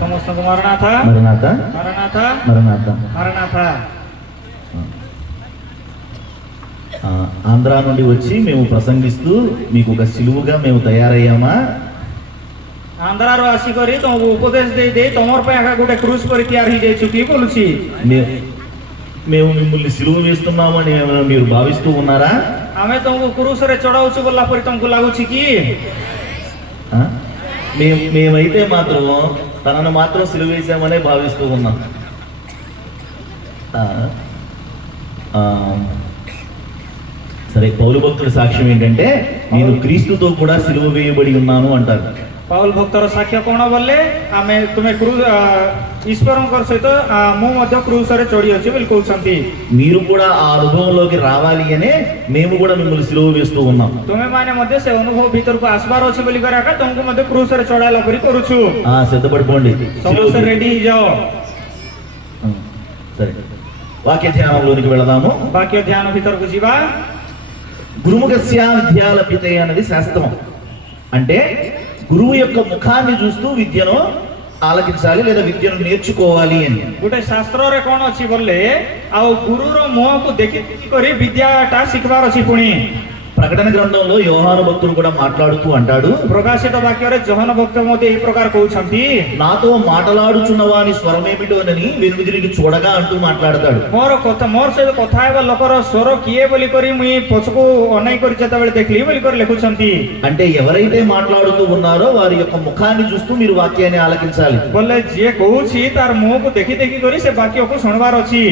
సమస్తకు మరణాథ మరణాథ మరణాథ మరణాథ. మరణాథ. ఆంధ్రా నుండి వచ్చి మేము ప్రసంగిస్తూ మీకు ఒక సిలువుగా మేము తయారయ్యామా? आंध्रारू आसिकरी तुमको उपदेश दे तुमर पे आका गोटे क्रूज पर तैयार ही जाय चुकी बोलुची. మేము మిమ్మల్ని సిలువు వేస్తున్నామని మీరు భావిస్తూ ఉన్నారా? आमे तुमको क्रूज रे चढ़ाउछु बोलला पर तुमको लागुची की మేమైతే మాత్రం తనను మాత్రం సిలువ వేసామనే భావిస్తూ ఉన్నాం. సరే, పౌలు భక్తుడి సాక్ష్యం ఏంటంటే నేను క్రీస్తుతో కూడా సిలువ వేయబడి ఉన్నాను అంటారు. पाउल भक्तर साक्ष्य कोण बोलले आमे तुमे क्रूज ईश्वरंकर सहित मु मध्य क्रूज रे चढ़ी अछि बोली कहउछंती. మీరు కూడా ఆ అనుభవంలోకి రావాలి అనే మేము కూడా మిమ్మల్ని సిలువ వేస్తూ ఉన్నాం. तुमे माने मध्य से अनुभव भीतर को आसबार अछि बोली कराका तुमको मध्य क्रूज रे चढ़ाला परि करूछु. సిద్ధపడిపోండి, समस्त रेडी जाओ. సరే, వాక్య ధ్యానంలోనికి వెళదాము. वाक्य ध्यान भीतर को जीवा. గురుముఖస్య విద్యాలభ్యతే అన్నది శాస్త్రం. అంటే గురువు యొక్క ముఖాన్ని చూస్తూ విద్యను ఆలకించాలి లేదా విద్యను నేర్చుకోవాలి అని. गोटे शास्त्र रे कोन अछि बोलले आ गुरु रो मुह को देखि करी विद्याटा सिखबार अछि. पुणी ప్రకటన గ్రంథంలో యోహాను భక్తుడు కూడా మాట్లాడుతూ అంటాడు, प्रकाशित वाक्य रे जोहन भक्त मते ఈ प्रकार कहउछंती. నాతో మాట్లాడుచున్న వాని స్వరమేమిటోనని వెనుదిరిగి చూడగా అంటూ మాట్లాడతాడు. मोर से कथा हेबा लोकर स्वर किए बोली करी मुई पछको अनै करी जेतबेले देखली बोली करी लेखुछंती. అంటే ఎవరైతే మాట్లాడుతూ ఉన్నారో వారి యొక్క ముఖాన్ని చూస్తూ మీరు వాక్యాన్ని ఆలకించాలి. बोले जे कहउछि तार मुह को देखि देखि करी से वाक्य को सुनबार अछि.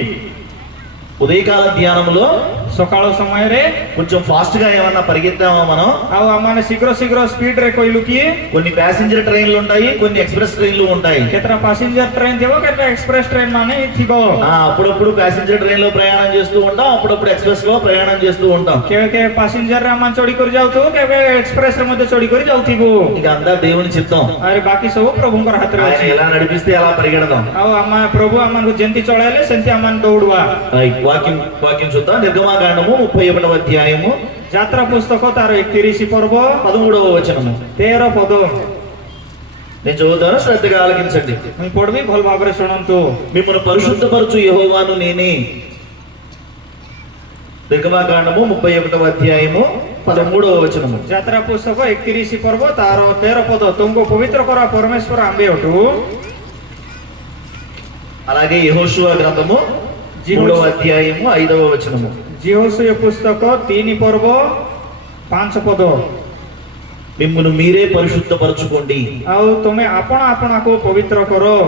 ఉదయకాల ధ్యానంలో सकाळ समय रे కొంచెం ఫాస్ట్ గా ఏమన్నా పరిగెత్తామా మనం? आ माने शीघ्र शीघ्र स्पीड रे कहलु की కొన్ని ప్యాసింజర్ ట్రైన్లు ఉంటాయి, కొన్ని ఎక్స్ప్రెస్ ట్రైన్లు ఉంటాయి. केतरा पैसेंजर ट्रेन देबो केतरा एक्सप्रेस ट्रेन माने थिबो. అప్పుడప్పుడు ప్యాసింజర్ ట్రైన్ లో ప్రయాణం చేస్తూ ఉంటాం, అప్పుడప్పుడు ఎక్స్ప్రెస్ లో ప్రయాణం చేస్తూ ఉంటాం. के पैसेंजर रे मान चोरी कर जाउतो के एक्सप्रेस रे मध्ये चोरी कर जाउथिबो. ఇక అంతా దేవుని చిత్తం. अरे बाकी सब प्रभुंकर हाथ रे ఆయన अछि. ఎలా నడిపిస్తే అలా పరిగెడదాం. आ अम्मा प्रभु अम्मा को जेंति चढ़ाइले सेंति अम्मा दौड़वा. వాక్యం చూద్దాం. నిర్గమాకాండము 31వ అధ్యాయము यात्रा पुस्तक तार 31 पर्व 13వ వచనము 13 पद నేను చదువుతాను, శ్రద్ధగా ఆలకించండి. मुई पढ़बी भल भाबरे सुनंतु. మిమ్మల్ని పరిశుద్ధపరచు యెహోవాను నేనే. నిర్గమాకాండము 31వ అధ్యాయము 13వ వచనము. यात्रा पुस्तक 31 पर्व तार 13 पद तुमको पवित्र करा परमेश्वर आंबे हटू. అలాగే యెహోషువ గ్రంథము 3వ అధ్యాయము 5వ వచనము. जिहोशुआ पुस्तक 3 पर्व 5 पद మిమ్మును మీరే పరిశుద్ధపరచుకోండి. आउ तुमे आपण आपणा को पवित्र करो.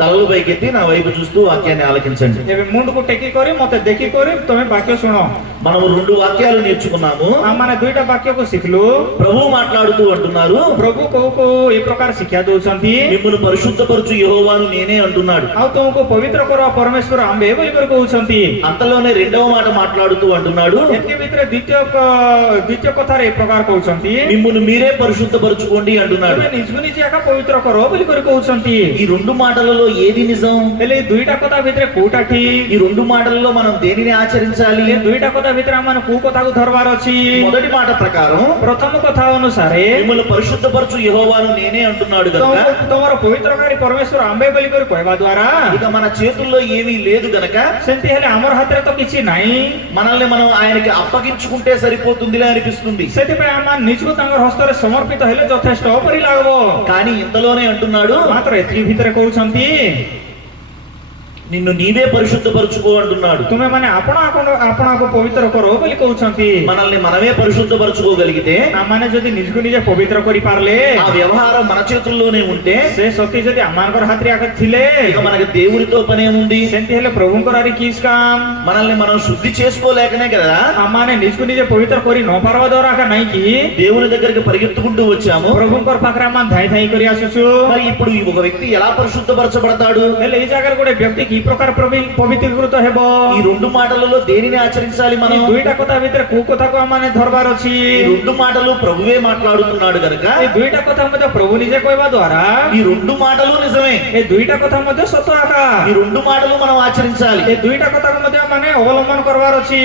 తలలు పైకెత్తి నా వైపు చూస్తూ వాక్యాన్ని ఆలకించండి. एबे मुंड को टेकी करी मते देखि करी तुमे वाक्य सुनो. మనం 2 వాక్యాలు నేర్చుకున్నాము. आ माने दुईटा वाक्य को सिखलु. ప్రభు మాట్లాడుతూ అంటున్నారు, प्रभु को ए प्रकार शिक्षा दउछंती. మిమ్మును పరిశుద్ధపరచు యెహోవాను నేనే అంటున్నాడు. आउ तुमको पवित्र करो परमेश्वर आंबे बोली कर कहउछंती. అంతలోనే రెండవ మాట మాట్లాడుతూ అంటున్నాడు, एके भितर द्वितीय कथा रे ए प्रकार कहउछंती. మిమ్మును మీరే పరిశుద్ధపరచుకోండి అంటున్నాడు. तुमे निज निजे आका पवित्र करो बोली कर कहउछंती. ఈ 2 మాటలలో ఏది నిజం? एले दुईटा कथा भितर कोटा ठीक. ఈ 2 మాటలలో మనం దేనిని ఆచరించాలి? ए दुईटा कथा भितर आमन को कथा को धरबार अछि. మొదటి మాట ప్రకారం प्रथम कथा अनुसार మిమ్మల్ని పరిశుద్ధపరచు యెహోవాను నేనే అంటున్నాడు గనుక तमरो पवित्रकारी परमेश्वर आंबे बोली कर कहवा द्वारा ఇక మన చేతుల్లో ఏమీ లేదు గనక सेंति हेले हमर हाथ रे तो किछि नाही. మనల్ని మనం ఆయనకి అప్పగించుకుంటే సరిపోతుందిలే అనిపిస్తుంది. सेति पे आमन निजको तांगर हस्त रे समर्पित हेले यथेष्ट परि लागबो. కానీ ఇంతలోనే అంటున్నాడు, मात्र एथि भितर कहउछंती నిన్ను నీవే పరిశుద్ధపరచుకో అంటున్నాడు. तुमे माने आपणा को पवित्र करो बोली कहउछंती. మనల్ని మనమే పరిశుద్ధపరచుకోగలిగితే आ माने जदि निजको निजे पवित्र करि पारले ఆ వ్యవహారం మన చేతుల్లోనే ఉంటే से शक्ति जदि आमानकर हाथ रे आके थिले ఇక మనకి దేవునితో పనేముంది? सेंति हेले प्रभुंकर आरि किस काम. మనల్ని మనం శుద్ధి చేసుకోలేకనే కదా आमाने निजको निजे पवित्र करि न पारवा द्वारा का नाही की దేవుని దగ్గరికి పరిగెత్తుకుంటూ వచ్చాము. प्रभुंकर पाखरे आमान धाई धाई करि आसुछु. మరి ఇప్పుడు ఈ ఒక వ్యక్తి ఎలా పరిశుద్ధపరచబడతాడు? हेले ए जागर गोटे व्यक्ति की प्रकार पवित्रीकृत हेबो. ఈ 2 మాటలలో దేనిని ఆచరించాలి మనం? दुईटा कथा भितर को कथा को आमाने धरबार अछि. ఈ 2 మాటలు ప్రభువే మాట్లాడుతున్నాడు గనుక ए दुईटा कथा मध्ये प्रभु निजे कहवा द्वारा ఈ 2 మాటలు నిజమే. ए दुईटा कथा मध्ये सत्य आका. ఈ 2 మాటలు మనం ఆచరించాలి. ए दुईटा कथा को मध्ये ମାନେ ଅବଲମ୍ବନ କରିବାର ଅଛି।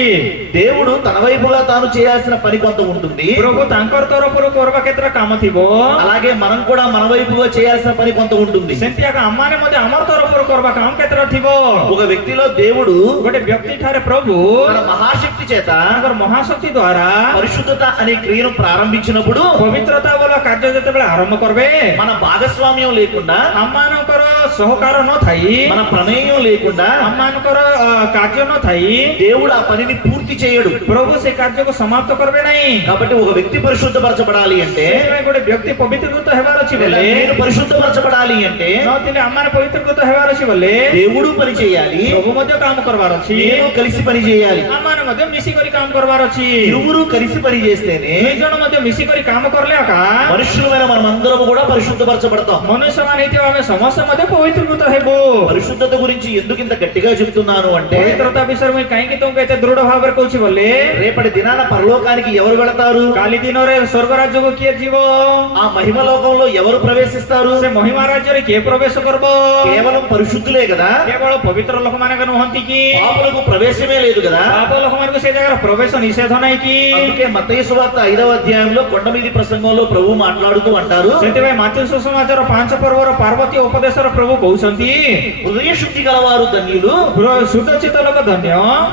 దేవుడు తన వైపుగా తాను చేయాల్సిన పని కొంత ఉంటుంది, ପ୍ରଭୁ ତାଙ୍କର ତରଫରୁ କରିବା କେତେଟା କାମ ଥିବ, అలాగే మనం కూడా మన వైపుగా చేయాల్సిన పని కొంత ఉంటుంది. ସେମିତି ଆକା ଆମମାନେ ମଧ୍ୟ ଆମର ତରଫରୁ କରିବା କାମ କେତେଟା ଥିବ। ఒక వ్యక్తిలో దేవుడు ଗୋଟେ ବ୍ୟକ୍ତି ଠାରେ ପ୍ରଭୁ తన మహాశక్తి చేత ତାଙ୍କର ମହାଶକ୍ତି ଦ୍ୱାରା పరిశుద్ధత అనే క్రియను ప్రారంభించినప్పుడు ପବିତ୍ରତା ବୋଲ କାର୍ଯ୍ୟ ଯେତେବେଳେ ଆରମ୍ଭ କରିବେ, మన భాగస్వామ్యం లేకుండా, ଆମମାନଙ୍କର ସହକାର ନଥାଇ, మన ప్రమేయం లేకుండా ଆମମାନଙ୍କର କାର୍ଯ୍ୟ ନଥାଇ దేవుడు ఆ పనిని పూర్తి చేయడు. ପ୍ରଭୁ ସେ କାର୍ଯ୍ୟକୁ ସମାପ୍ତ କରିବେ ନାହିଁ। కాబట్టి ఒక వ్యక్తి పరిశుద్ధపరచబడాలి అంటే, ସେଥିପାଇଁ ଗୋଟେ ବ୍ୟକ୍ତି ପବିତ୍ରକୃତ ହେବାର ଅଛି లేదా ବୋଲେ, నేను పరిశుద్ధపరచబడాలి అంటే ନଥିଲେ ଆମମାନେ ପବିତ୍ରକୃତ ହେବାର ଅଛି ବୋଲେ దేవుడు పని చేయాలి, ପ୍ରଭୁ ମଧ୍ୟ କାମ କରିବାର ଅଛି, నేను కలిసి పని చేయాలి. ଆମମାନେ ମଧ୍ୟ ମିଶିକରି କାମ କରିବାର ଅଛି। ఇరువురు కలిసి పని చేస్తేనే ଦୁଇ ଜଣ ମଧ୍ୟ ମିଶିକରି କାମ କରିଲେ ଆକା మనుషులమైన మనమందరం కూడా పరిశుద్ధపరచబడతాం. ମନୁଷ୍ୟମାନେ ହେଇଥିବା ଆମେ ସମସ୍ତେ ମଧ୍ୟ ପବିତ୍ରକୃତ ହେବୁ। పరిశుద్ధత గురించి ఎందుకు ఇంత గట్టిగా చెప్తున్నాను అంటే, ପବିତ୍ରତା ବିଷୟରେ ମୁଁ କାହିଁକି ତୁମକୁ ଏତେ ଦୃଢ ଭାବରେ କହୁଛି ବୋଲେ, రేపటి దినాన పరలోకానికి ఎవరు వెళతారు? କାଲି ଦିନରେ ସ୍ୱର୍ଗ ରାଜ୍ୟକୁ କିଏ ଯିବ? ఆ మహిమ లోకంలో ఎవరు ప్రవేశిస్తారు? ସେ ମହିମା ରାଜ୍ୟରେ କିଏ ପ୍ରବେଶ କରିବ? కేవలం పరిశుద్ధులే కదా, କେବଳ ପବିତ୍ର ଲୋକମାନେ ନୁହନ୍ତି କି? పాపులకు ప్రవేశమే లేదు కదా. ପାପ ଲୋକମାନଙ୍କୁ ସେ ଜାଗାରେ ପ୍ରବେଶ ନିଷେଧ ନାହିଁ କି? అందుకే మత్తయి సువార్త 5వ అధ్యాయంలో కొండ మీది ప్రసంగంలో ప్రభు మాట్లాడుతూ అంటారు, ସେଥିପାଇଁ ମାତୃ ସୁସମାଚାର 5 ପର୍ବର ପାର୍ବତୀ ଉପଦେଶର ପ୍ରଭୁ କହୁଛନ୍ତି, హృదయ శుద్ధి గలవారు ధన్యులు, ଶୁଦ୍ଧ ଚିତ୍ତ ଲୋକ ଧନ୍ୟ,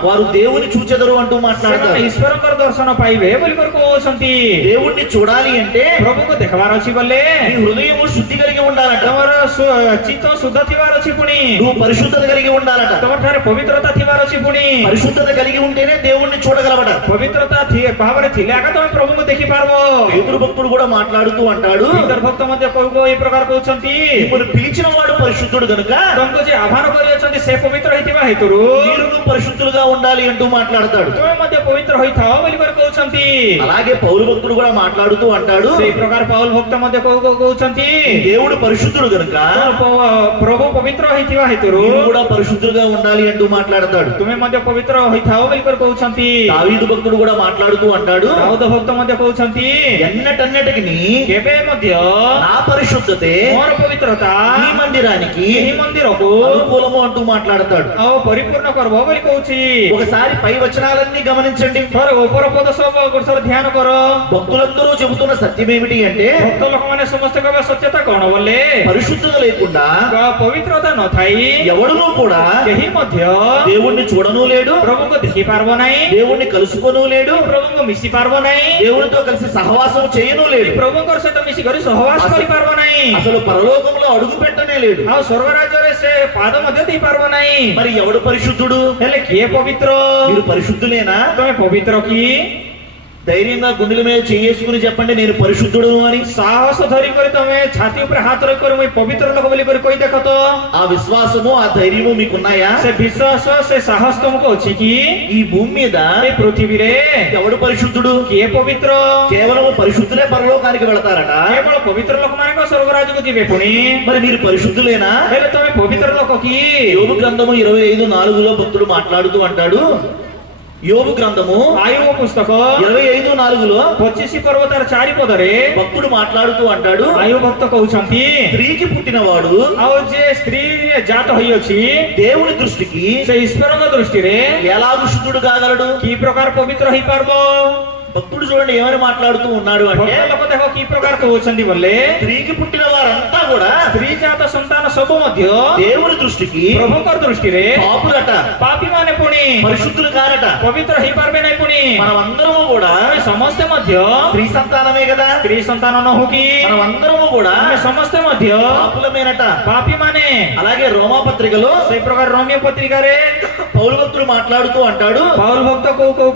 వారు దేవుని చూచెదరు అంటూ ସେମାନେ మాట్లాడతారు. ଈଶ୍ୱରଙ୍କର ଦର୍ଶନ ପାଇବେ ବୋଲି କହୁଛନ୍ତି। దేవుణ్ణి చూడాలి అంటే ପ୍ରଭୁକୁ ଦେଖିବାର ଅଛି ବୋଲେ నీ హృదయము శుద్ధి కలిగి ఉండాలట, ତମର ଚିତ୍ତ ଶୁଦ୍ଧ ଥିବାର ଅଛି, ପୁଣି నువ్వు పరిశుద్ధత కలిగి ఉండాలట. ତମର ଠାରେ ପବିତ୍ରତା ଥିବାର ଅଛି, ପୁଣି పరిశుద్ధత కలిగి ఉంటేనే దేవుణ్ణి చూడగలవట. ପବିତ୍ରତା ଭାବରେ ଥିଲେ ଆଗ ତମେ ପ୍ରଭୁଙ୍କୁ ଦେଖିପାରିବ। పేతురు భక్తుడు కూడా మాట్లాడుతూ అంటాడు, ଭକ୍ତ ମଧ୍ୟ ଏଇ ପ୍ରକାର କହୁଛନ୍ତି, ఇప్పుడు పిలిచిన వాడు పరిశుద్ధుడు గనుక ତମକୁ ଯେ ଆହ୍ୱାନ କରିଅଛନ୍ତି ସେ ପବିତ୍ର ହେଇଥିବା ହେତୁରୁ మీరు పరిశుద్ధులుగా ఉండాలి అంటూ మాట్లాడతాడు. ତୁମେ ମଧ୍ୟ ପବିତ୍ର ହୋଇଥାଅ ବୋଲି କହୁଛନ୍ତି। అలాగే పౌలు భక్తుడు కూడా మాట్లాడుతూ అంటాడు, ସେଇ ପ୍ରକାର ପౌଲ ଭକ୍ତ ମଧ୍ୟ କହୁଛନ୍ତି, దేవుడు పరిశుద్ధుడు గనుక ପ୍ରଭୁ ପବିତ୍ର ହେଇଥିବା ହେତୁରୁ మీరు కూడా పరిశుద్ధులుగా ఉండాలి అంటూ మాట్లాడతాడు. ତୁମେ ମଧ୍ୟ ପବିତ୍ର ହୋଇଥାଅ ବୋଲି କହୁଛନ୍ତି। దావీదు భక్తుడు కూడా మాట్లాడుతూ అంటాడు, ଦାଉଦ ଭକ୍ତ ମଧ୍ୟ କହୁଛନ୍ତି, ఎన్నటన్నటికి କେବେ ମଧ୍ୟ నా పరిశుద్ధతే ମୋର ପବିତ୍ରତା ఈ మందిరానికి ଏହି ମନ୍ଦିରକୁ అనుకూలము అంటూ మాట్లాడతాడు. ଆଉ ପରିପୂର୍ଣ୍ଣ କରିବ ବୋଲି କହୁଛି। ఒకసారి పై వచనాలన్నీ గమనించండి. ଥରେ ଉପର ପଦ ସବୁ ଗୋଟେ ଧ୍ୟାନ କର। భక్తులందరూ చెబుతున్న సత్యం ఏమిటి అంటే, ଭକ୍ତ ଲୋକମାନେ ସମସ୍ତେ କହିବା ସତ୍ୟତା କଣ ବୋଲେ, పరిశుద్ధత లేకుండా ପବିତ୍ରତା ନଥାଇ ఎవడునూ కూడా କେହି ମଧ୍ୟ దేవుణ్ణి చూడను లేడు, ପ୍ରଭୁଙ୍କୁ ଦେଖି ପାରିବ ନାହିଁ, దేవుణ్ణి కలుసుకోను లేడు, ପ୍ରଭୁଙ୍କୁ ମିଶି ପାରିବ ନାହିଁ, దేవునితో కలిసి సహవాసం చేయను లేడు, ପ୍ରଭୁଙ୍କର ସହିତ ମିଶିକରି ସହବାସ କରିପାରିବ ନାହିଁ, అసలు పరలోకంలో అడుగు పెట్టనే లేడు. ଆଉ ସ୍ୱର୍ଗ ରାଜ୍ୟରେ ସେ ପାଦ ମଧ୍ୟ ଦେଇପାରିବ ନାହିଁ। మరి ఎవడు పరిశుద్ధుడు? ହେଲେ କିଏ ପବିତ୍ର? మీరు పరిశుద్ధులేనా? ତମେ ପବିତ୍ର କି? ధైర్యంగా గుండెల మీద చేసుకుని చెప్పండి, నేను పరిశుద్ధుడు అని. ସାହସ ଧରିକରି ତମେ ଛାତି ଉପରେ ହାତ ରଖିକରି ମୁଁ ପବିତ୍ର ଲୋକ ବୋଲି କରି କହି ଦେଖ ତ। ఆ విశ్వాసము ఆ ధైర్యము మీకున్నాయా? ସେ ବିଶ୍ୱାସ ସେ ସାହସ ତମକୁ ଅଛି କି? ఈ భూమి మీద ଏ ପୃଥିବୀରେ ఎవడు పరిశుద్ధుడు? କିଏ ପବିତ୍ର? కేవలం పరిశుద్ధులే పరలోకానికి వెళతారట. କେବଳ ପବିତ୍ର ଲୋକମାନେ ସ୍ୱର୍ଗ ରାଜ୍ୟକୁ ଯିବେ। ପୁଣି మరి మీరు పరిశుద్ధులేనా? ହେଲେ ତମେ ପବିତ୍ର ଲୋକ କି? యోబు గ్రంథము 25:4లో భక్తుడు మాట్లాడుతూ అంటాడు, యోబు గ్రంథము ଆୟୁବ ପୁସ୍ତକ 25:4లో 25 ପର୍ବ ତାର 4 ପଦରେ భక్తుడు మాట్లాడుతూ అంటాడు, ଆୟୁବ ଭକ୍ତ କହୁଛନ୍ତି, స్త్రీకి పుట్టినవాడు ଆଉ ଯେ ସ୍ତ୍ରୀ ଜାତ ହୋଇଅଛି దేవుని దృష్టికి ସେ ଈଶ୍ୱରଙ୍କ ଦୃଷ୍ଟିରେ ఎలాగు శుద్ధుడు కాగలడు? କି ପ୍ରକାର ପବିତ୍ର ହେଇପାରିବ? భక్తుడు చూడండి ఏమని మాట్లాడుతూ ఉన్నాడు అంటే, ଭକ୍ତ ଲୋକ ଦେଖ କି ପ୍ରକାର କହୁଛନ୍ତି ବୋଲେ, స్త్రీకి పుట్టిన వారంతా కూడా ସ୍ତ୍ରୀ ଜାତ ସନ୍ତାନ ସବୁ ମଧ୍ୟ దేవుని దృష్టికి ପ୍ରଭୁଙ୍କର ଦୃଷ୍ଟିରେ పాపులట, ପାପୀ ମାନେ ପୁଣି పరిశుద్ధులు కారట. ପବିତ୍ର ହେଇପାରିବେ ନାହିଁ। ପୁଣି మనమందరము కూడా ଆମେ ସମସ୍ତେ ମଧ୍ୟ స్త్రీ సంతానమే కదా, ସ୍ତ୍ରୀ ସନ୍ତାନ ନହୁ କି? మనమందరము కూడా ଆମେ ସମସ୍ତେ ମଧ୍ୟ పాపులమేనట. ପାପୀ ମାନେ। అలాగే రోమా పత్రికలో ସେଇ ପ୍ରକାର ରୋମିଓ ପତ୍ରିକାରେ పౌలు భక్తుడు మాట్లాడుతూ అంటాడు, ପౌଲ ଭକ୍ତ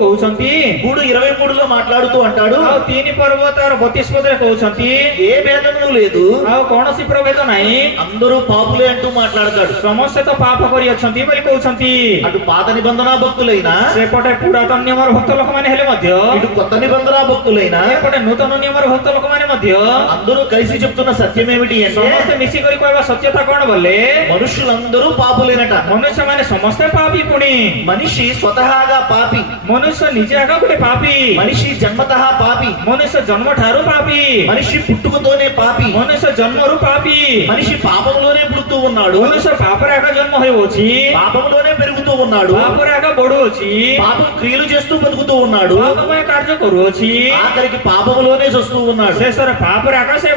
କହୁଛନ୍ତି, 3:23లో మాట్లాడుతూ అంటాడు, ଆଉ 3 ପର୍ବ ତାର 32 ପଦରେ କହୁଛନ୍ତି, ఏ భేదము లేదు, ଆଉ କୌଣସି ପ୍ରଭେଦ ନାହିଁ, అందరూ పాపులే అంటూ మాట్లాడతాడు. ସମସ୍ତେ ତ ପାପ କରିଅଛନ୍ତି ବୋଲି କହୁଛନ୍ତି। అటు పాత నిబంధన భక్తులైనా, ସେପଟେ ପୁରାତନ ନିୟମର ଭକ୍ତ ଲୋକମାନେ ହେଲେ ମଧ୍ୟ, ఇటు కొత్త నిబంధన భక్తులైనా ଏପଟେ ନୂତନ ନିୟମର ଭକ୍ତ ଲୋକମାନେ ମଧ୍ୟ అందరూ కలిసి చెప్తున్న సత్యం ఏమిటి అంటే, ସମସ୍ତେ ମିଶିକରି କହିବା ସତ୍ୟତା କଣ ବୋଲେ, మనుషులందరూ పాపులేనట. ମନୁଷ୍ୟମାନେ ସମସ୍ତେ ପାପୀ। ପୁଣି మనిషి స్వతహాగా పాపి, ମନୁଷ୍ୟ ନିଜେ ଆଗ ଗୋଟେ ପାପୀ, మనిషి జన్మతః పాపి, ମନୁଷ୍ୟ ଜନ୍ମ ଠାରୁ ପାପୀ, మనిషి పుట్టుకతోనే పాపి, ମନୁଷ୍ୟ ଜନ୍ମରୁ ପାପୀ, మనిషి పాపంలోనే పుడుతూ ఉన్నాడు, ମନୁଷ୍ୟ ପାପରେ ଆଗ ଜନ୍ମ ହେଉଅଛି, పాపంలోనే పెరుగుతూ బతుకుతూ ఉన్నాడు, ପାପରେ ଆଗ ବଢୁଅଛି, పాప క్రియలు చేస్తూ బతుకుతూ ఉన్నాడు, ପାପମୟ କାର୍ଯ୍ୟ କରୁଅଛି, ఆఖరికి పాపములోనే చస్తూ ఉన్నాడు. ଶେଷରେ ପାପରେ ଆଗ ସେ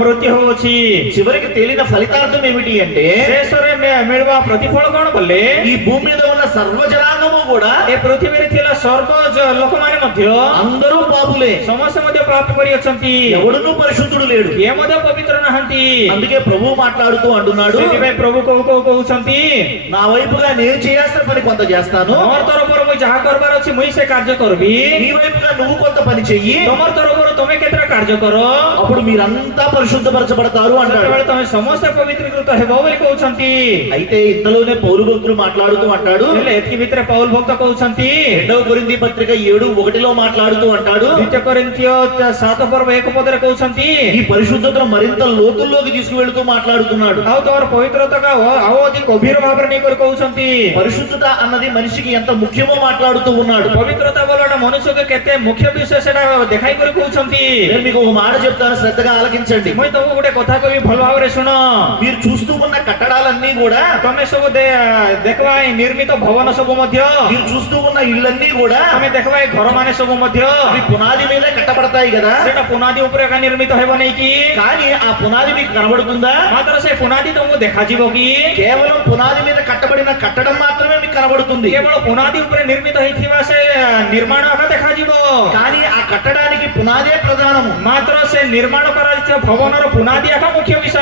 ମୃତ୍ୟୁ ହଉଅଛି। చివరికి తేలిన ఫలితార్థం ఏమిటి అంటే ଶେଷରେ ମିଳିବା ପ୍ରତିଫଳ କଣ ବୋଲେ ఈ భూమి మీద ఉన్న సర్వజనాంగము కూడా ଏ ପୃଥିବୀରେ ଥିଲା ସର୍ବ ଲୋକମାନେ ମଧ୍ୟ అందరూ పాపులే, ସମସ୍ତେ ମଧ୍ୟ ପାପ କରିଅଛନ୍ତି, ఎవడునూ పరిశుద్ధుడు లేడు. କିଏ ମଧ୍ୟ ପବିତ୍ର ନାହାନ୍ତି। అందుకే ప్రభు మాట్లాడుతూ అంటున్నాడు, ସେଥିପାଇଁ ପ୍ରଭୁ କହୁଛନ୍ତି నా వైపుగా నేను చేయాల్సిన పని కొంత చేస్తాను, ତମର ତରଫରୁ ମୁଁ ଯାହା କରିବାର ଅଛି ମୁଇଁ ସେ କାର୍ଯ୍ୟ କରିବି, నీ వైపుగా నువ్వు కొంత పని చెయ్యి, ତମର ତରଫରୁ ତମେ କେତେଟା କାର୍ଯ୍ୟ କର, అప్పుడు మీరంతా పరిశుద్ధపరచబడతారు అంటాడు. ସେତେବେଳେ ତମେ ସମସ୍ତେ ପବିତ୍ରୀକୃତ ହେବ ବୋଲି କହୁଛନ୍ତି। అయితే ఇంతలోనే పౌలు భక్తుడు మాట్లాడుతూ అంటాడు, ହେଲେ ଏତିକି ଭିତରେ ପౌଲ ଭକ୍ତ କହୁଛନ୍ତି, 2వ కొరింథీ పత్రిక 7:1 మాట్లాడుతూ అంటాడు, ଦ୍ୱିତୀୟ କୋରିନ୍ଥୀୟ 7:1 କହୁଛନ୍ତି, ఈ పరిశుద్ధతను మరింత లోతుల్లోకి తీసుకువెళ్తూ మాట్లాడుతున్నాడు. ଆଉ ତମର ପବିତ୍ରତା ଆଉ ଅଧିକ ଗଭୀର ଭାବରେ ନେଇକରି କହୁଛନ୍ତି। పరిశుద్ధత అన్నది మనిషికి ఎంత ముఖ్యమో మాట్లాడుతూ ఉన్నాడు. ପବିତ୍ରତା ବୋଲଟା ମନୁଷ୍ୟକୁ କେତେ ମୁଖ୍ୟ ବିଷୟ ସେଟା ଦେଖାଇ କରି କହୁଛନ୍ତି। నేను మీకు ఒక మాట చెప్తాను, శ్రద్ధగా ఆలకించండి. ମୁଇଁ ତମକୁ ଗୋଟେ କଥା କହିବି, ଭଲ ଭାବରେ ଶୁଣ। మీరు చూస్తూ ఉన్న కట్టడాలన్నీ కూడా, ତମେ ସବୁ ଦେଖବା ଏଇ ନିର୍ମିତ ଭବନ ସବୁ ମଧ୍ୟ, మీరు చూస్తూ ఉన్న ఇళ్ళన్నీ కూడా ତମେ ଦେଖବା ଏଇ ଘର ମାନେ ସବୁ ମଧ୍ୟ అవి పునాది మీద కట్టబడతాయి కదా. ସେଟା పునాది ଉପରେ ଏକା ନିର୍ମିତ ହେବ ନାଇଁ କି? కానీ ఆ పునాది మీకు కనబడుతుందా? ମାତ୍ର ସେ పునాది ତମକୁ ଦେଖାଯିବ କି? కేవలం పునాది మీద కట్టబడిన కట్టడం మాత్రమే మీకు కనబడుతుంది. କେବଳ పునాది ଉପରେ ନିର୍ମିତ ହେଇଥିବା ସେ ନିର୍ମାଣ ଏକା ଦେଖାଯିବ, కానీ ఆ కట్టడానికి పునాదే ప్రధానము. ମାତ୍ର ସେ ନିର୍ମାଣ କରାଯାଇଥିବା ଭବନର పునాది ଏକା ମୁଖ୍ୟ ବିଷୟ।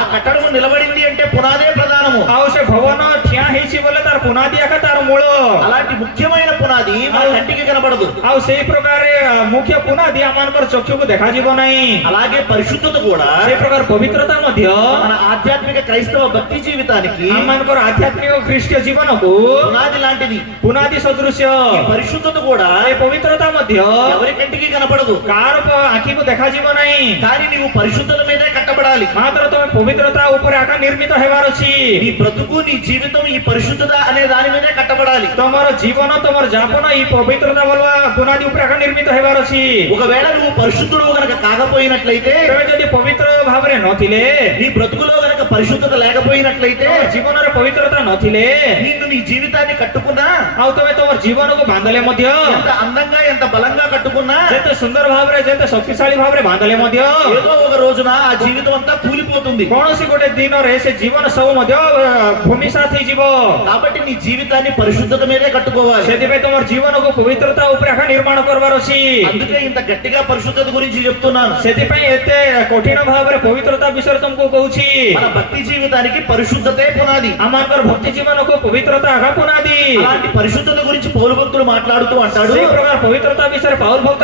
ఆ కట్టడము నిలబడింది అంటే పునాదే ప్రధానము. ଆଉ ସେ ଭବନ ଠିଆ ହେଇଛି ବୋଲେ ତାର పునాది ଏକା ତାର ମୂଳ। అలాంటి ముఖ్యమైన పునాది మన కంటికి కనబడదు. ଆଉ ସେଇ ପ୍ରକାର ମୁଖ୍ୟ పునాది ଆମମାନଙ୍କର ଚକ୍ଷୁକୁ ଦେଖାଯିବ ନାହିଁ। అలాగే పరిశుద్ధత కూడా ସେଇ ପ୍ରକାର ପବିତ୍ରତା ମଧ୍ୟ మన ఆధ్యాత్మిక క్రైస్తవ భక్తి జీవితానికి ଆମମାନଙ୍କର ଆଧ୍ୟାତ୍ମିକ ଖ୍ରୀଷ୍ଟୀୟ ଜୀବନକୁ పునాది లాంటిది. పునాది ସଦୃଶ୍ୟ। ఈ పరిశుద్ధత కూడా ଏ ପବିତ୍ରତା ମଧ୍ୟ ఎవరి కంటికి కనపడదు, କାହାର ଆଖିକୁ ଦେଖାଯିବ ନାହିଁ, కానీ నీవు పరిశుద్ధత మీదే కట్టబడాలి. ମାତ୍ର ତମେ ପବିତ୍ରତା ଉପରେ ଆକା ନିର୍ମିତ ହେବାର ଅଛି। నీ బ్రతుకు నీ జీవితం ఈ పరిశుద్ధత అనే దాని మీదే కట్టబడాలి. ତମର ଜୀବନ ତମର ଯାପନ ఈ ପବିତ୍ରତା ବୋଲବା పునాది ଉପରେ ଆକା ନିର୍ମିତ ହେବାର ଅଛି। ఒకవేళ నువ్వు పరిశుద్ధుడు గనక కాకపోయినట్లయితే, ତମେ ଯଦି ପବିତ୍ର ଭାବରେ ନଥିଲେ, నీ బ్రతుకులో గనక పరిశుద్ధత లేకపోయినట్లయితే, ତମ ଜୀବନରେ ପବିତ୍ରତା ନଥିଲେ, నిన్ను నీ జీవితాన్ని కట్టుకున్నా, ଆଉ ତମେ ତମର ଜୀବନକୁ ବାନ୍ଧିଲେ ମଧ୍ୟ, ఎంత అందంగా ఎంత బలంగా కట్టుకున్నా, ଯେତେ ସୁନ୍ଦର ଭାବରେ ଯେତେ ଶକ୍ତିଶାଳୀ ଭାବରେ ବାନ୍ଧିଲେ ମଧ୍ୟ ఏదో ఒక రోజున ఆ జీవితం అంతా కూలిపోతుంది. କୌଣସି ଗୋଟେ ଦିନରେ ସେ ଜୀବନ ସବୁ ମଧ୍ୟ ଭୂମିସାତ ହେଇଯିବ। కాబట్టి నీ జీవితాన్ని పరిశుద్ధత మీదే కట్టుకోవాలి. ସେଥିପାଇଁ ତମର ଜୀବନକୁ ପବିତ୍ରତା ଉପରେ ଆକା ନିର୍ମାଣ କରିବାର ଅଛି। అందుకే ఇంత గట్టిగా పరిశుద్ధత గురించి చెప్తున్నాను. ସେଥିପାଇଁ ଏତେ କଠିନ ଭାବରେ ପବିତ୍ରତା ବିଷୟରେ ତମକୁ କହୁଛି। మన భక్తి జీవితానికి పరిశుద్ధతే పునాది. ଆମଙ୍କର ଭକ୍ତି ଜୀବନକୁ ପବିତ୍ରତା ଆକା పునాది। అలాంటి పరిశుద్ధత గురించి పౌలు భక్తుడు మాట్లాడుతూ అంటాడు, ସେଇ ପ୍ରକାର ପବିତ୍ରତା ବିଷୟରେ ପାଉଲ ଭକ୍ତ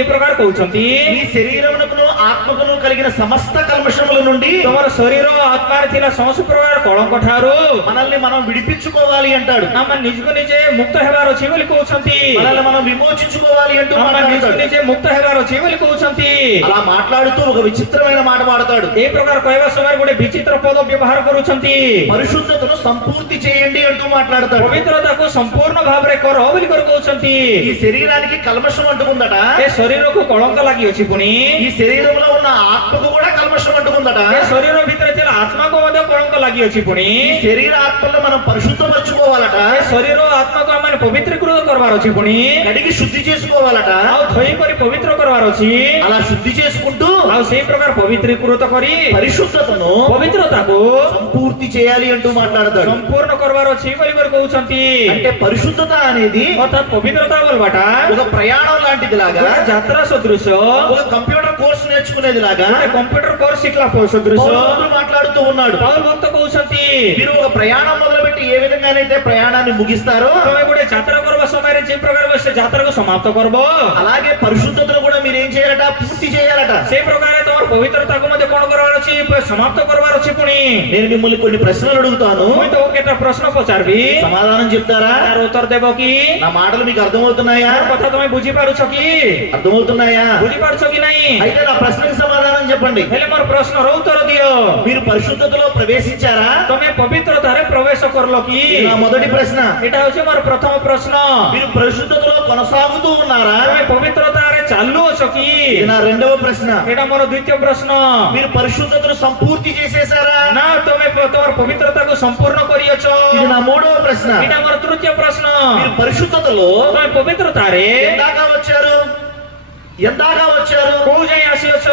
ଏ ପ୍ରକାର କହୁଛନ୍ତି, ఈ శరీరమునకును ఆత్మకును కలిగిన సమస్త కల్మషముల నుండి ତମର ଶରୀର ଆତ୍ମାରେ ଥିଲା ସମସ୍ତ ପ୍ରକାର କଳଙ୍କ ଠାରୁ మనల్ని మనం విడిపించుకోవాలి అంటాడు. ଆମ ନିଜକୁ ନିଜେ ମୁକ୍ତ ହେବାର ଅଛି ବୋଲି କହୁଛନ୍ତି। మనల్ని మనం విమోచించుకోవాలి అంటూ ଆମ ନିଜକୁ మాట్లాడతాడు. ନିଜେ ମୁକ୍ତ ହେବାର ଅଛି ବୋଲି କହୁଛନ୍ତି। అలా మాట్లాడుతూ ఒక విచిత్రమైన మాట వాడతాడు. ଏ ପ୍ରକାର କହିବା ସମୟରେ ଗୋଟେ ବିଚିତ୍ର ପଦ ବ୍ୟବହାର କରୁଛନ୍ତି। పరిశుద్ధతను సంపూర్తి చేయండి అంటూ మాట్లాడతాడు. ପବିତ୍ରତାକୁ ସମ୍ପୂର୍ଣ୍ଣ ଭାବରେ କର ବୋଲି କହୁଛନ୍ତି। ఈ శరీరానికి కల్మషం అంటుకుందట, ଏ ଶରୀରକୁ କଳଙ୍କ ଲାଗିଅଛି, ପୁଣି ఈ శరీరంలో ఉన్న ఆత్మకు కూడా కల్మషం అంటుకుందట. ଏ ଶରୀର ଭିତରେ ଥିଲା ଆତ୍ମାକୁ ମଧ୍ୟ କଳଙ୍କ ଲାଗିଅଛି, ପୁଣି ఈ శరీర ఆత్మలను మనం పరిశుద్ధపరచుకోవాలట, ଏ ଶରୀର ଆତ୍ମାକୁ ଆମେ ପବିତ୍ରୀକୃତ କରିବାର ଅଛି, ପୁଣି కడిగి శుద్ధి చేసుకోవాలట. ଆଉ ଧୋଇ କରି ପବିତ୍ର କରିବାର ଅଛି। అలా శుద్ధి చేసుకుంటూ ଆଉ ସେଇ ପ୍ରକାର ପବିତ୍ରୀକୃତ କରି పరిశుద్ధతను ପବିତ୍ରତାକୁ సంపూర్తి చేయాలి అంటూ మాట్లాడతాడు. ସମ୍ପୂର୍ଣ୍ଣ କରିବାର ଅଛି ବୋଲି କହୁଛନ୍ତି। అంటే పరిశుద్ధత అనేది ଅର୍ଥାତ୍ ପବିତ୍ରତା ବୋଲବାଟା ఒక ప్రయాణం లాంటిది లాగా, ଗୋଟେ ଯାତ୍ରା ସଦୃଶ, ఒక కంప్యూటర్ కోర్స్ నేర్చుకునేది లాగా ଗୋଟେ କମ୍ପ୍ୟୁଟର କୋର୍ସ ଶିଖିଲା ସଦୃଶ పౌలు మాట్లాడుతూ ఉన్నాడు. ପାଉଲ ଭକ୍ତ କହୁଛନ୍ତି। మీరు ఒక ప్రయాణం మొదలుపెట్టి ఏ విధంగానైతే ప్రయాణాన్ని ముగిస్తారో, ତମେ ଗୋଟେ ଯାତ୍ରା କରିବା ସମୟରେ ଯେ ପ୍ରକାର ସେ ଯାତ୍ରାକୁ ସମାପ୍ତ କରିବ, అలాగే పరిశుద్ధతను కూడా మీరు ఏం చేయాలట, పూర్తి చేయాలట. ସେଇ ପ୍ରକାର ତମର ପବିତ୍ରତାକୁ ମଧ୍ୟ କଣ କରିବାର ଅଛି, ସମାପ୍ତ କରିବାର ଅଛି। ପୁଣି నేను మిమ్మల్ని కొన్ని ప్రశ్నలు అడుగుతాను, ମୁଇଁ ତମକୁ କେତେ ପ୍ରଶ୍ନ ପଚାରିବି, సమాధానం చెప్తారా? ତାର ଉତ୍ତର ଦେବ କି? నా మాటలు మీకు అర్థమవుతున్నాయా? ମୋର କଥା ତମେ ବୁଝିପାରୁଛ କି? అర్థమవుతున్నాయా? ବୁଝିପାରୁଛ କି ନାହିଁ? అయితే నా ప్రశ్నకు సమాధానం చెప్పండి. ହେଲେ ମୋର ପ୍ରଶ୍ନର ଉତ୍ତର ଦିଅ। మీరు పరిశుద్ధతలో ప్రవేశించారా? ତମେ ପବିତ୍ରତାରେ ପ୍ରବେଶ କରଲ କି? ఇది నా మొదటి ప్రశ్న. ଏଇଟା ହଉଛି ମୋର ପ୍ରଥମ ପ୍ରଶ୍ନ। మీరు పరిశుద్ధతలో కొనసాగుతూ ఉన్నారా? ତମେ ପବିତ୍ରତାରେ ଚାଲୁଅଛ କି? ఇది నా రెండవ ప్రశ్న. ଏଇଟା ମୋର ଦ୍ୱିତୀୟ ପ୍ରଶ୍ନ। మీరు పరిశుద్ధతను సంపూర్తి చేసేసారా? ନା ତମେ ତମର ପବିତ୍ରତାକୁ ସମ୍ପୂର୍ଣ୍ଣ କରିଅଛ। ఇది నా మూడవ ప్రశ్న. ଏଇଟା ମୋର ତୃତୀୟ ପ୍ରଶ୍ନ। మీరు పరిశుద్ధతలో ତମେ ପବିତ୍ରତାରେ ఎందాకా వచ్చారు? ఎందాకా వచ్చారు? କୋଉ ଯାଏଁ ଆସିଅଛ?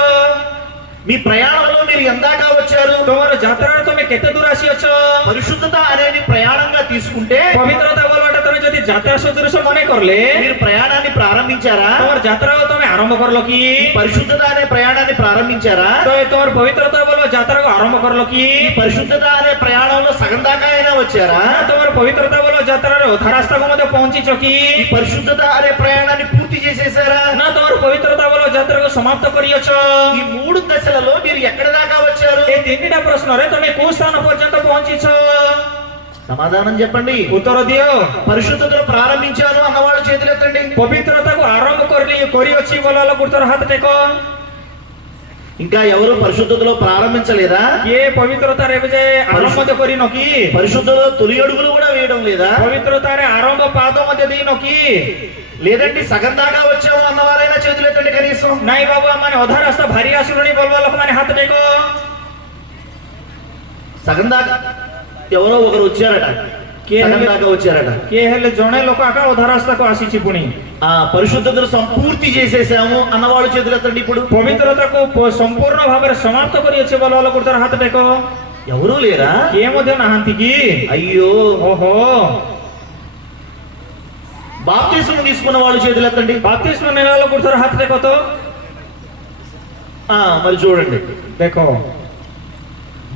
మీ ప్రయాణంలో మీరు ఎందాకా వచ్చారు? ତମର ଯାତ୍ରାରେ ତମେ କେତେ ଦୂର ଆସିଅଛ? పరిశుద్ధత అనేది ప్రయాణంగా తీసుకుంటే ପବିତ୍ରତା ବୋଲବାଟା ତମେ ଯଦି ଯାତ୍ରା ସଦୃଶ ମନେ କରଲେ మీరు ప్రయాణాన్ని ప్రారంభించారా? ତମର ଯାତ୍ରାକୁ ତମେ ଆରମ୍ଭ କରଲ କି? పరిశుద్ధత అనే ప్రయాణాన్ని ప్రారంభించారా? ତ ତମର ପବିତ୍ରତା ବୋଲ ଯାତ୍ରାକୁ ଆରମ୍ଭ କରଲ କି? ఈ పరిశుద్ధత అనే ప్రయాణంలో సగం దాకా అయినా వచ్చారా? ନା ତମର ପବିତ୍ରତା ବୋଲ ଯାତ୍ରାରେ ଅଧା ରାସ୍ତାକୁ ମଧ୍ୟ ପହଞ୍ଚିଛ କି? ఈ పరిశుద్ధత అనే ప్రయాణాన్ని పూర్తి చేసేసారా? ନା ତମର ପବିତ୍ରତା ବୋଲ ଯାତ୍ରାକୁ ସମାପ୍ତ କରିଅଛ? ఈ మూడు దశలలో మీరు ఎక్కడి దాకా వచ్చారు? ଏ ତିନିଟା ପ୍ରଶ୍ନରେ ତମେ କୋଉ ସ୍ଥାନ ପର୍ଯ୍ୟନ୍ତ ପହଞ୍ଚିଛ? సమాధానం చెప్పండి. ଉତ୍ତର ଦିଅ। పరిశుద్ధతను ప్రారంభించాను అన్నవాడు చేతులెత్తండి. ପବିତ୍ରତାକୁ ଆରମ୍ଭ କରିଅଛି ବୋଲ ଗୋଟର ହାତ ଟେକ। ఇంకా ఎవరు పరిశుద్ధతలో ప్రారంభించలేదా? କିଏ ପବିତ୍ରତାରେ ଏବେ ଯାଏ ଆରମ୍ଭ ମଧ୍ୟ କରିନ କି? పరిశుద్ధతలో తొలి అడుగులు కూడా వేయడం లేదా? ପବିତ୍ରତାରେ ଆରମ୍ଭ ପାଦ ମଧ୍ୟ ଦେଇନ କି? లేదండి సగం దాకా వచ్చాము అన్నవారైనా చేతులెత్తండి కనీసం. ନାଇଁ ବାବୁ ଆମମାନେ ଅଧା ରାସ୍ତା ଭାରି ଆସିଲୁଣି ବୋଲବା ଲୋକମାନେ ହାତ ଟେକ। సగం దాకా ఎవరో ఒకరు వచ్చారట. సగం దాకా వచ్చారట. କିଏ ହେଲେ ଜଣେ ଲୋକ ଆକା ଅଧା ରାସ୍ତାକୁ ଆସିଛି ପୁଣି। ఆ పరిశుద్ధతను సంపూర్తి చేసేసాము అన్నవాడు చేతులెత్తండి ఇప్పుడు. ପବିତ୍ରତାକୁ ସମ୍ପୂର୍ଣ୍ଣ ଭାବରେ ସମାପ୍ତ କରିଅଛି ବୋଲବା ଲୋକର ହାତ ଟେକ। ఎవరూ లేరా? କିଏ ମଧ୍ୟ ନାହାନ୍ତି କି? అయ్యో. ଓହୋ। బాప్తిస్మం తీసుకున్న వాళ్ళు చేతులెత్తండి. ବାପ୍ତିସ୍ମ ନେଲା ଲୋକର ହାତ ଟେକ ତ। మరి చూడండి, ଦେଖ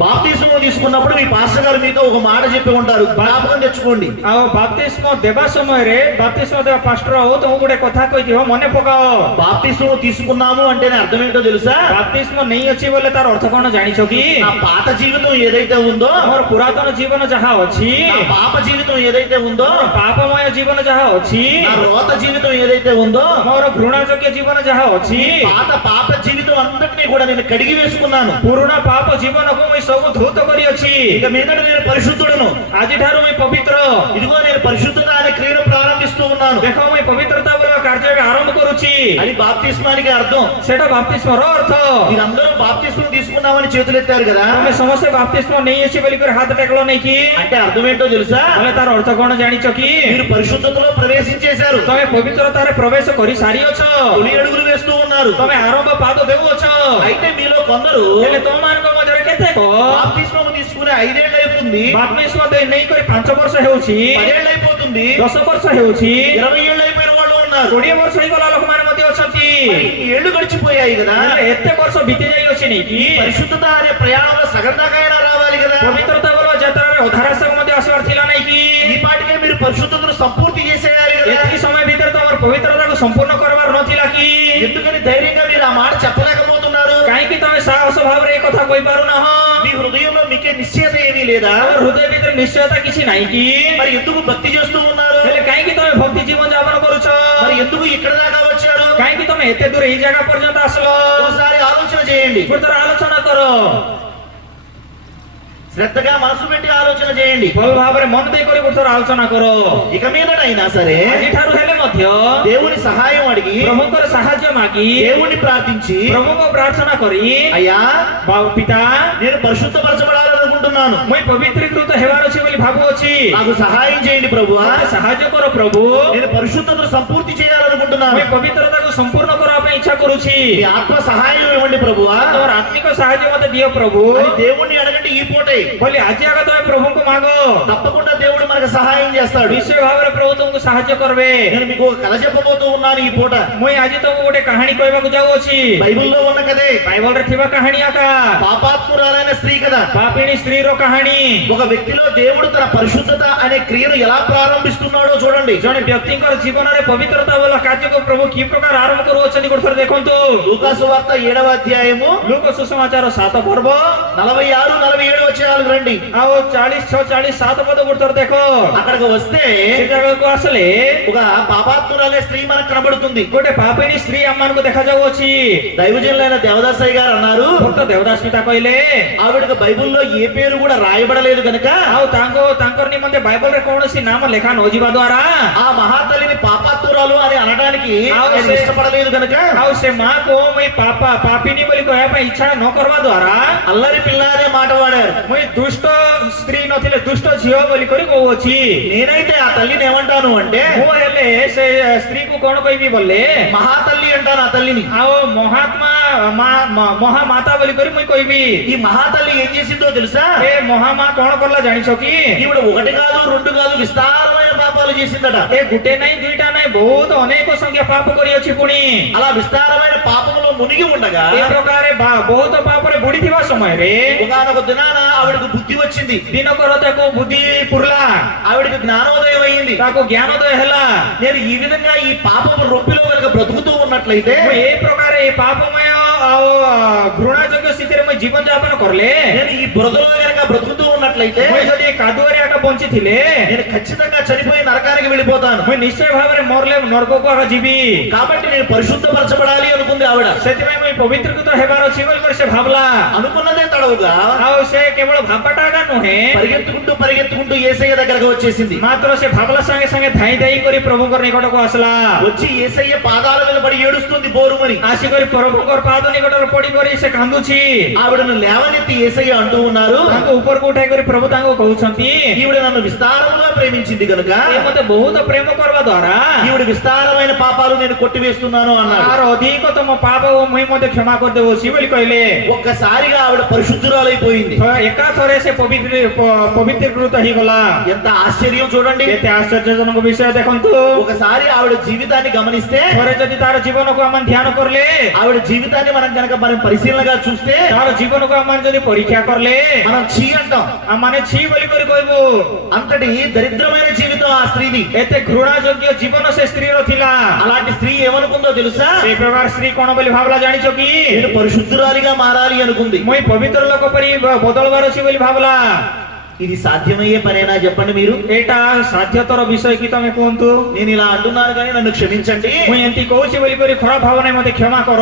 బాప్తిస్మం తీసుకున్నప్పుడు మీ పాస్టర్ గారు మీతో ఒక మాట చెప్పి ఉంటారు, జ్ఞాపకం తెచ్చుకోండి. ଆଉ ବାପ୍ତିସ୍ମ ଦେବା ସମୟରେ ବାପ୍ତିସ୍ମ ଦେବା ପାଷ୍ଟର ହଉ ତମକୁ ଗୋଟେ କଥା କହିଥିବ ମନେ ପକାଅ। బాప్తిస్మం తీసుకున్నాము అంటేనే అర్థం ఏంటో తెలుసా? ବାପ୍ତିସ୍ମ ନେଇଅଛି ବୋଲେ ତାର ଅର୍ଥ କଣ ଜାଣିଛ କି? నా పాత జీవితం ఏదైతే ఉందో, ଆମର పురాତନ ଜୀବନ ଯାହା ଅଛି, నా పాప జీవితం ఏదైతే ఉందో, ପାପମୟ ଜୀବନ ଯାହା ଅଛି, నా రోత జీవితం ఏదైతే ఉందో, ମୋର ଘୃଣାଯୋଗ୍ୟ ଜୀବନ ଯାହା ଅଛି, పాత పాప జీవితం అంతటినీ కూడా నేను కడిగి వేసుకున్నాను. ପୁରୁଣା ପାପ ଜୀବନକୁ ମୁଁ ସବୁ ଧୌତ କରିଅଛି। ఇక మీదట నేను పరిశుద్ధుడను. ଆଜିଠାରୁ ମୁଁ ପବିତ୍ର। ఇదిగో నేను పరిశుద్ధత అనే క్రియను ప్రారంభిస్తూ ఉన్నాను ଦେଖ ମୁଁ ପବିତ୍ରତା ବୋଲ କାର୍ଯ୍ୟ ଏବେ ଆରମ୍ଭ କରୁଛି। అని బాప్తిస్మానికి అర్థం. ସେଟା ବାପ୍ତିସ୍ମର ଅର୍ଥ। మీరందరూ బాప్తిస్మం తీసుకున్నామని చేతులెత్తారు కదా, ତମେ ସମସ୍ତେ ବାପ୍ତିସ୍ମ ନେଇଅଛି ବୋଲିକରି ହାତ ଟେକଲ ନେଇକି, అంటే అర్థం ఏంటో తెలుసా? ତମେ ତାର ଅର୍ଥ କଣ ଜାଣିଛ କି? మీరు పరిశుద్ధతలో ప్రవేశించేశారు. ତମେ ପବିତ୍ରତାରେ ପ୍ରବେଶ କରି ସାରିଅଛ। తొలి అడుగులు వేస్తూ ఉన్నారు. ତମେ ଆରମ୍ଭ ପାଦ ଦେଉଅଛ। అయితే మీలో కొందరు ହେଲେ ତମମାନଙ୍କ ମଧ୍ୟରେ କେତେକ బాప్తిస్మం తీసుకునే 5 ఏళ్ళు అయిపోతుంది, ବାପ୍ତିସ୍ମ ନେଇକରି 5 ବର୍ଷ ହେଉଛି, 10 ఏళ్ళు అయిపోతుంది, 10 ବର୍ଷ ହେଉଛି, 20 ఏళ్ళు అయిపోయిన వాళ్ళు ఉన్నారు. 20 ବର୍ଷ ହେଇଗଲା ଲୋକମାନେ ମଧ୍ୟ ଅଛନ୍ତି। మరి ఇన్ని ఏళ్ళు గడిచిపోయాయి కదా, ହେଲେ ଏତେ ବର୍ଷ ବିତି ଯାଇଅଛି ନେଇକି పరిశుద్ధత అనే ప్రయాణంలో సగం దాకా అయినా రావాలి కదా. ପବିତ୍ରତା ବୋଲ ଯାତ୍ରାରେ ଅଧା ରାସ୍ତାକୁ ମଧ୍ୟ ଆସିବାର ଥିଲା ନାଇଁ କି? ఈ పాటికే మీరు పరిశుద్ధతను సంపూర్తి చేసేయాలి కదా. ଏତିକି ସମୟ ଭିତରେ ତମର ପବିତ୍ରତାକୁ ସମ୍ପୂର୍ଣ୍ଣ କରିବାର ନଥିଲା କି? ఎందుకని ధైర్యంగా మీరు ఆ మాట చెప్పలేకపోతున్నారు? କାହିଁକି ତମେ ସାହସ ଭାବରେ ଏ କଥା କହିପାରୁନାହ? మీ హృదయంలో మీకే నిశ్చయత ఏమీ లేదా? ତମର ହୃଦୟ ଭିତରେ ନିଶ୍ଚୟତା କିଛି ନାହିଁ କି? మరి ఎందుకు భక్తి చేస్తూ ఉన్నారు? ହେଲେ କାହିଁକି ତମେ ଭକ୍ତି ଜୀବନ ଯାପନ କରୁଛ? మరి ఎందుకు ఇక్కడ దాకా వచ్చారు? କାହିଁକି ତମେ ଏତେ ଦୂର ଏଇ ଜାଗା ପର୍ଯ୍ୟନ୍ତ ଆସିଲ? ఒకసారి ఆలోచన చేయండి. ଗୋଟେ ଥର ଆଲୋଚନା କର। శ్రద్ధగా మనసు పెట్టి ఆలోచన చేయండి. ଭଲ ଭାବରେ ମନ ଦେଇକରି ଗୋଟେ ଥର ଆଲୋଚନା କର। ఇక మీదటైనా సరే ଆଜିଠାରୁ ହେଲେ ମଧ୍ୟ దేవుని సహాయం అడిగి, ପ୍ରଭୁଙ୍କର ସାହାଯ୍ୟ ମାଗି, దేవుణ్ణి ప్రార్థించి, ପ୍ରଭୁଙ୍କୁ ପ୍ରାର୍ଥନା କରି, అయ్యా ପିତା నేను పరిశుద్ధపరచబడాలనుకుంటున్నాను, ମୁଇଁ ପବିତ୍ରୀକୃତ ହେବାର ଅଛି ବୋଲି ଭାବୁଅଛି, నాకు సహాయం చేయండి ప్రభువా. ମୋତେ ସାହାଯ୍ୟ କର ପ୍ରଭୁ। నేను పరిశుద్ధతను సంపూర్తి చేయాలనుకుంటున్నాను, ମୁଇଁ ପବିତ୍ରତାକୁ ସମ୍ପୂର୍ଣ୍ଣ କରିବା ପାଇଁ ଇଚ୍ଛା କରୁଛି। మీ ఆత్మ సహాయం ఇవ్వండి ప్రభువా ତମର ଆତ୍ମିକ ସାହାଯ୍ୟ ମୋତେ ଦିଅ ପ୍ରଭୁ అని దేవుణ్ణి అడగండి. ఈ పూటే ବୋଲି ଆଜି ଆଗ ତମେ ପ୍ରଭୁଙ୍କୁ ମାଗ। తప్పకుండా దేవుడు మనకు సహాయం చేస్తాడు. ନିଶ୍ଚୟ ଭାବରେ ପ୍ରଭୁ ତୁମକୁ ସାହାଯ୍ୟ କରିବେ। నేను మీకు ఒక కథ చెప్పబోతూ ఉన్నాను ఈ పూట. ମୁଇଁ ଆଜି ତମକୁ ଗୋଟେ କାହାଣୀ କହିବାକୁ ଯାଉଅଛି। బైబిల్లో ఉన్న కథే, ବାଇବଲରେ ଥିବା କାହାଣୀ ଆକା, పాపాత్మురాలైన స్త్రీ కథ. ପାପିଣୀ ସ୍ତ୍ରୀର କାହାଣୀ। ఒక వ్యక్తిలో దేవుడు తన పరిశుద్ధత అనే క్రియను ఎలా ప్రారంభిస్తున్నాడో చూడండి. ଜଣେ ବ୍ୟକ୍ତିଙ୍କର ଜୀବନରେ ପବିତ୍ରତା ବୋଲ କାର୍ଯ୍ୟକୁ ପ୍ରଭୁ କି ପ୍ରକାର ଆରମ୍ଭ କରୁଅଛନ୍ତି ଗୋଟେ ଥର ଦେଖନ୍ତୁ। లూకాసు వార్త 7వ అధ్యాయము ଲୁକ ସୁସମାଚାର 7 ପର୍ବ 46, 47 వచనాలు రండి. ଆଉ 46, 46, 7 ପଦ ଗୋଟେ ଥର ଦେଖ। అక్కడికి వస్తే ସେ ଜାଗାକୁ ଆସିଲେ ఒక పాపాత్మురాలే స్త్రీ మనకు కనబడుతుంది. ଗୋଟେ ପାପିଣୀ ସ୍ତ୍ରୀ ଆମମାନଙ୍କୁ ଦେଖାଯାଉଅଛି। దైవజనులైన దేవదాసయ్య గారు అన్నారు, ଭକ୍ତ ଦେବଦାସ ପିତା କହିଲେ, ఆవిడకు బైబిల్లో ఏ పేరు కూడా రాయబడలేదు కనుక ଆଉ ତାଙ୍କର ନିମନ୍ତେ ବାଇବଲରେ କୌଣସି ନାମ ଲେଖା ନ ଯିବା ଦ୍ୱାରା ఆ మహాతల్లిని పాపాత్మురాలు పాపాలు అని అనడానికి ఆయన ఇష్టపడలేదు కనుక ଆଉ ସେ ମାକୁ ମୁଇଁ ପାପିନୀ ବୋଲି କହିବା ପାଇଁ ଇଚ୍ଛା ନ କରିବା ଦ୍ୱାରା అల్లరి పిల్ల అనే మాట వాడారు. ମୁଇଁ ଦୁଷ୍ଟ ସ୍ତ୍ରୀ ନଥିଲେ ଦୁଷ୍ଟ ଝିଅ ବୋଲି କରି କହୁଅଛି. నేనైతే ఆ తల్లిని ఏమంటాను అంటే ମୁଁ ହେଲେ ସେ ସ୍ତ୍ରୀକୁ କଣ କହିବି ବୋଲେ మహాతల్లి అంటాను ఆ తల్లిని. ଆଉ ମହାତ୍ମା ମହାମାତା ବୋଲି କରି ମୁଇଁ କହିବି. ఈ మహాతల్లి ఏం చేసిందో తెలుసా? ଏ ମହାମା କଣ କଲା ଜାଣିଛ କି? ఈవిడ ఒకటి కాదు రెండు కాదు విస్తారమైన పాపాలు చేసిందట. ଏ ଗୋଟେ ନାଇଁ ଦୁଇଟା ନାଇଁ ବହୁତ ଅନେକ ସଂଖ୍ୟା ପାପ କରିଅଛି. ପୁଣି అలా విస్తారమైన పాపంలో మునిగి ఉండగా ଏ ପ୍ରକାରେ ବହୁତ ପାପରେ ବୁଡିଥିବା ସମୟରେ ఒకనొక దినాన ఆవిడకు బుద్ధి వచ్చింది. ଦିନକର ତାକୁ ବୁଦ୍ଧି ପୁରିଲା, ఆవిడకు జ్ఞానోదయం అయింది. ତାକୁ ଜ୍ଞାନୋଦୟ ହେଲା. నేను ఈ విధంగా ఈ పాపపు రొప్పిలో కనుక బ్రతుకుతూ ఉన్నట్లయితే ମୁଁ ଏ ପ୍ରକାର ଏ ପାପମୟ ଆଉ ଘୃଣାଯୋଗ୍ୟ ସ୍ଥିତିରେ ମୁଁ ଜୀବନ ଯାପନ କରଲେ, నేను ఈ బురదలో కనుక బ్రతుకుతూ ఉన్నట్లయితే ମୁଁ ଯଦି ଏ କାଦୁଅରେ ଆଗ ବଞ୍ଚିଥିଲେ నేను ఖచ్చితంగా చనిపోయి నరకానికి వెళ్ళిపోతాను. ମୁଁ ନିଶ୍ଚୟ ଭାବରେ ମରଲେ ନରକକୁ ଆଗ ଯିବି. కాబట్టి నేను పరిశుద్ధపరచబడాలి అనుకుంది ఆవిడ. ସେଥିପାଇଁ ମୁଁ ପବିତ୍ରକୃତ ହେବାର ଅଛି ବୋଲି କରି ସେ ଭାବଲା. అనుకున్నదే తడవుగా ଆଉ ସେ କେବଳ ଭାବଟା ଆଗ ନୁହେଁ, పరిగెత్తుకుంటూ యేసయ్య దగ్గరకు వచ్చేసింది. ମାତ୍ର ସେ ଭାବଲା ସାଙ୍ଗେ ସାଙ୍ଗେ ଧାଇଁ ଧାଇଁ କରି ପ୍ରଭୁଙ୍କର ନିକଟକୁ ଆସିଲା. వచ్చి యేసయ్య పాదాల మీద పడి ఏడుస్తుంది బోరుమని. ଆସିକରି ପ୍ରଭୁଙ୍କର ପାଦ ନିକଟରେ ପଡିକରି ସେ କାନ୍ଦୁଛି. ఆవిడను లేవనెత్తి యేసయ్య అంటూ ఉన్నారు, ତାଙ୍କୁ ଉପରକୁ ଉଠାଇ କରି ପ୍ରଭୁ ତାଙ୍କୁ କହୁଛନ୍ତି, ఈవిడ నన్ను విస్తారముగా ప్రేమించింది కనుక ଏ ମତେ ବହୁତ ପ୍ରେମ କରିବା ଦ୍ୱାରା ఈవిడ విస్తారమైన పాపాలు నేను కొట్టివేస్తున్నాను అన్నారు. ତାର ଅଧିକ ତମ ପାପ ମୁଇଁ ମଧ୍ୟ କ୍ଷମା କରିଦେଉଛି ବୋଲି କହିଲେ. ఒక్కసారిగా ఆవిడ పరిశుద్ధురాలైపోయింది. ଏକାଥରେ ସେ ପବିତ୍ରୀକୃତ ହେଇଗଲା. ఎంత ఆశ్చర్యం చూడండి. କେତେ ଆଶ୍ଚର୍ଯ୍ୟଜନକ ବିଷୟ ଦେଖନ୍ତୁ. ఒకసారి ఆవిడ జీవితాన్ని గమనిస్తే ଥରେ ଯଦି ତାର ଜୀବନକୁ ଆମେ ଧ୍ୟାନ କରଲେ, ఆవిడ జీవితాన్ని మనం పరిశీలనగా చూస్తే ତାର ଜୀବନକୁ ଆମେ ଯଦି ପରୀକ୍ଷା କରଲେ మనం ఛీ అంటాం. ଆମେ ଛି ବୋଲି କରି କହିବୁ. అంతటి దరిద్రమైన జీవితం ఆ స్త్రీది. ଏତେ ଘୃଣା ଯୋଗ୍ୟ ଜୀବନ ସେ ସ୍ତ୍ରୀର ଥିଲା. అలాంటి స్త్రీ ఏమనుకుందో తెలుసా? ସେ ପ୍ରକାର ସ୍ତ୍ରୀ କଣ ବୋଲି ଭାବଲା ଜାଣିଛ କି? నేను పరిశుద్ధురాలిగా మారాలి అనుకుంది. ମୁଇଁ ପବିତ୍ର ଲୋକ ପରି ବଦଳବାର ଅଛି ବୋଲି ଭାବଲା. ఇది సాధ్యమయ్యే పనేనా చెప్పండి మీరు? ଏଇଟା ସାଧ୍ୟତର ବିଷୟ କି ତମେ କୁହନ୍ତୁ? నేను ఇలా అంటున్నాను కానీ నన్ను క్షమించండి. ମୁଇଁ ଏମିତି କହୁଛି ବୋଲି କରି ଖରାପ ଭାବନା ମତେ କ୍ଷମା କର.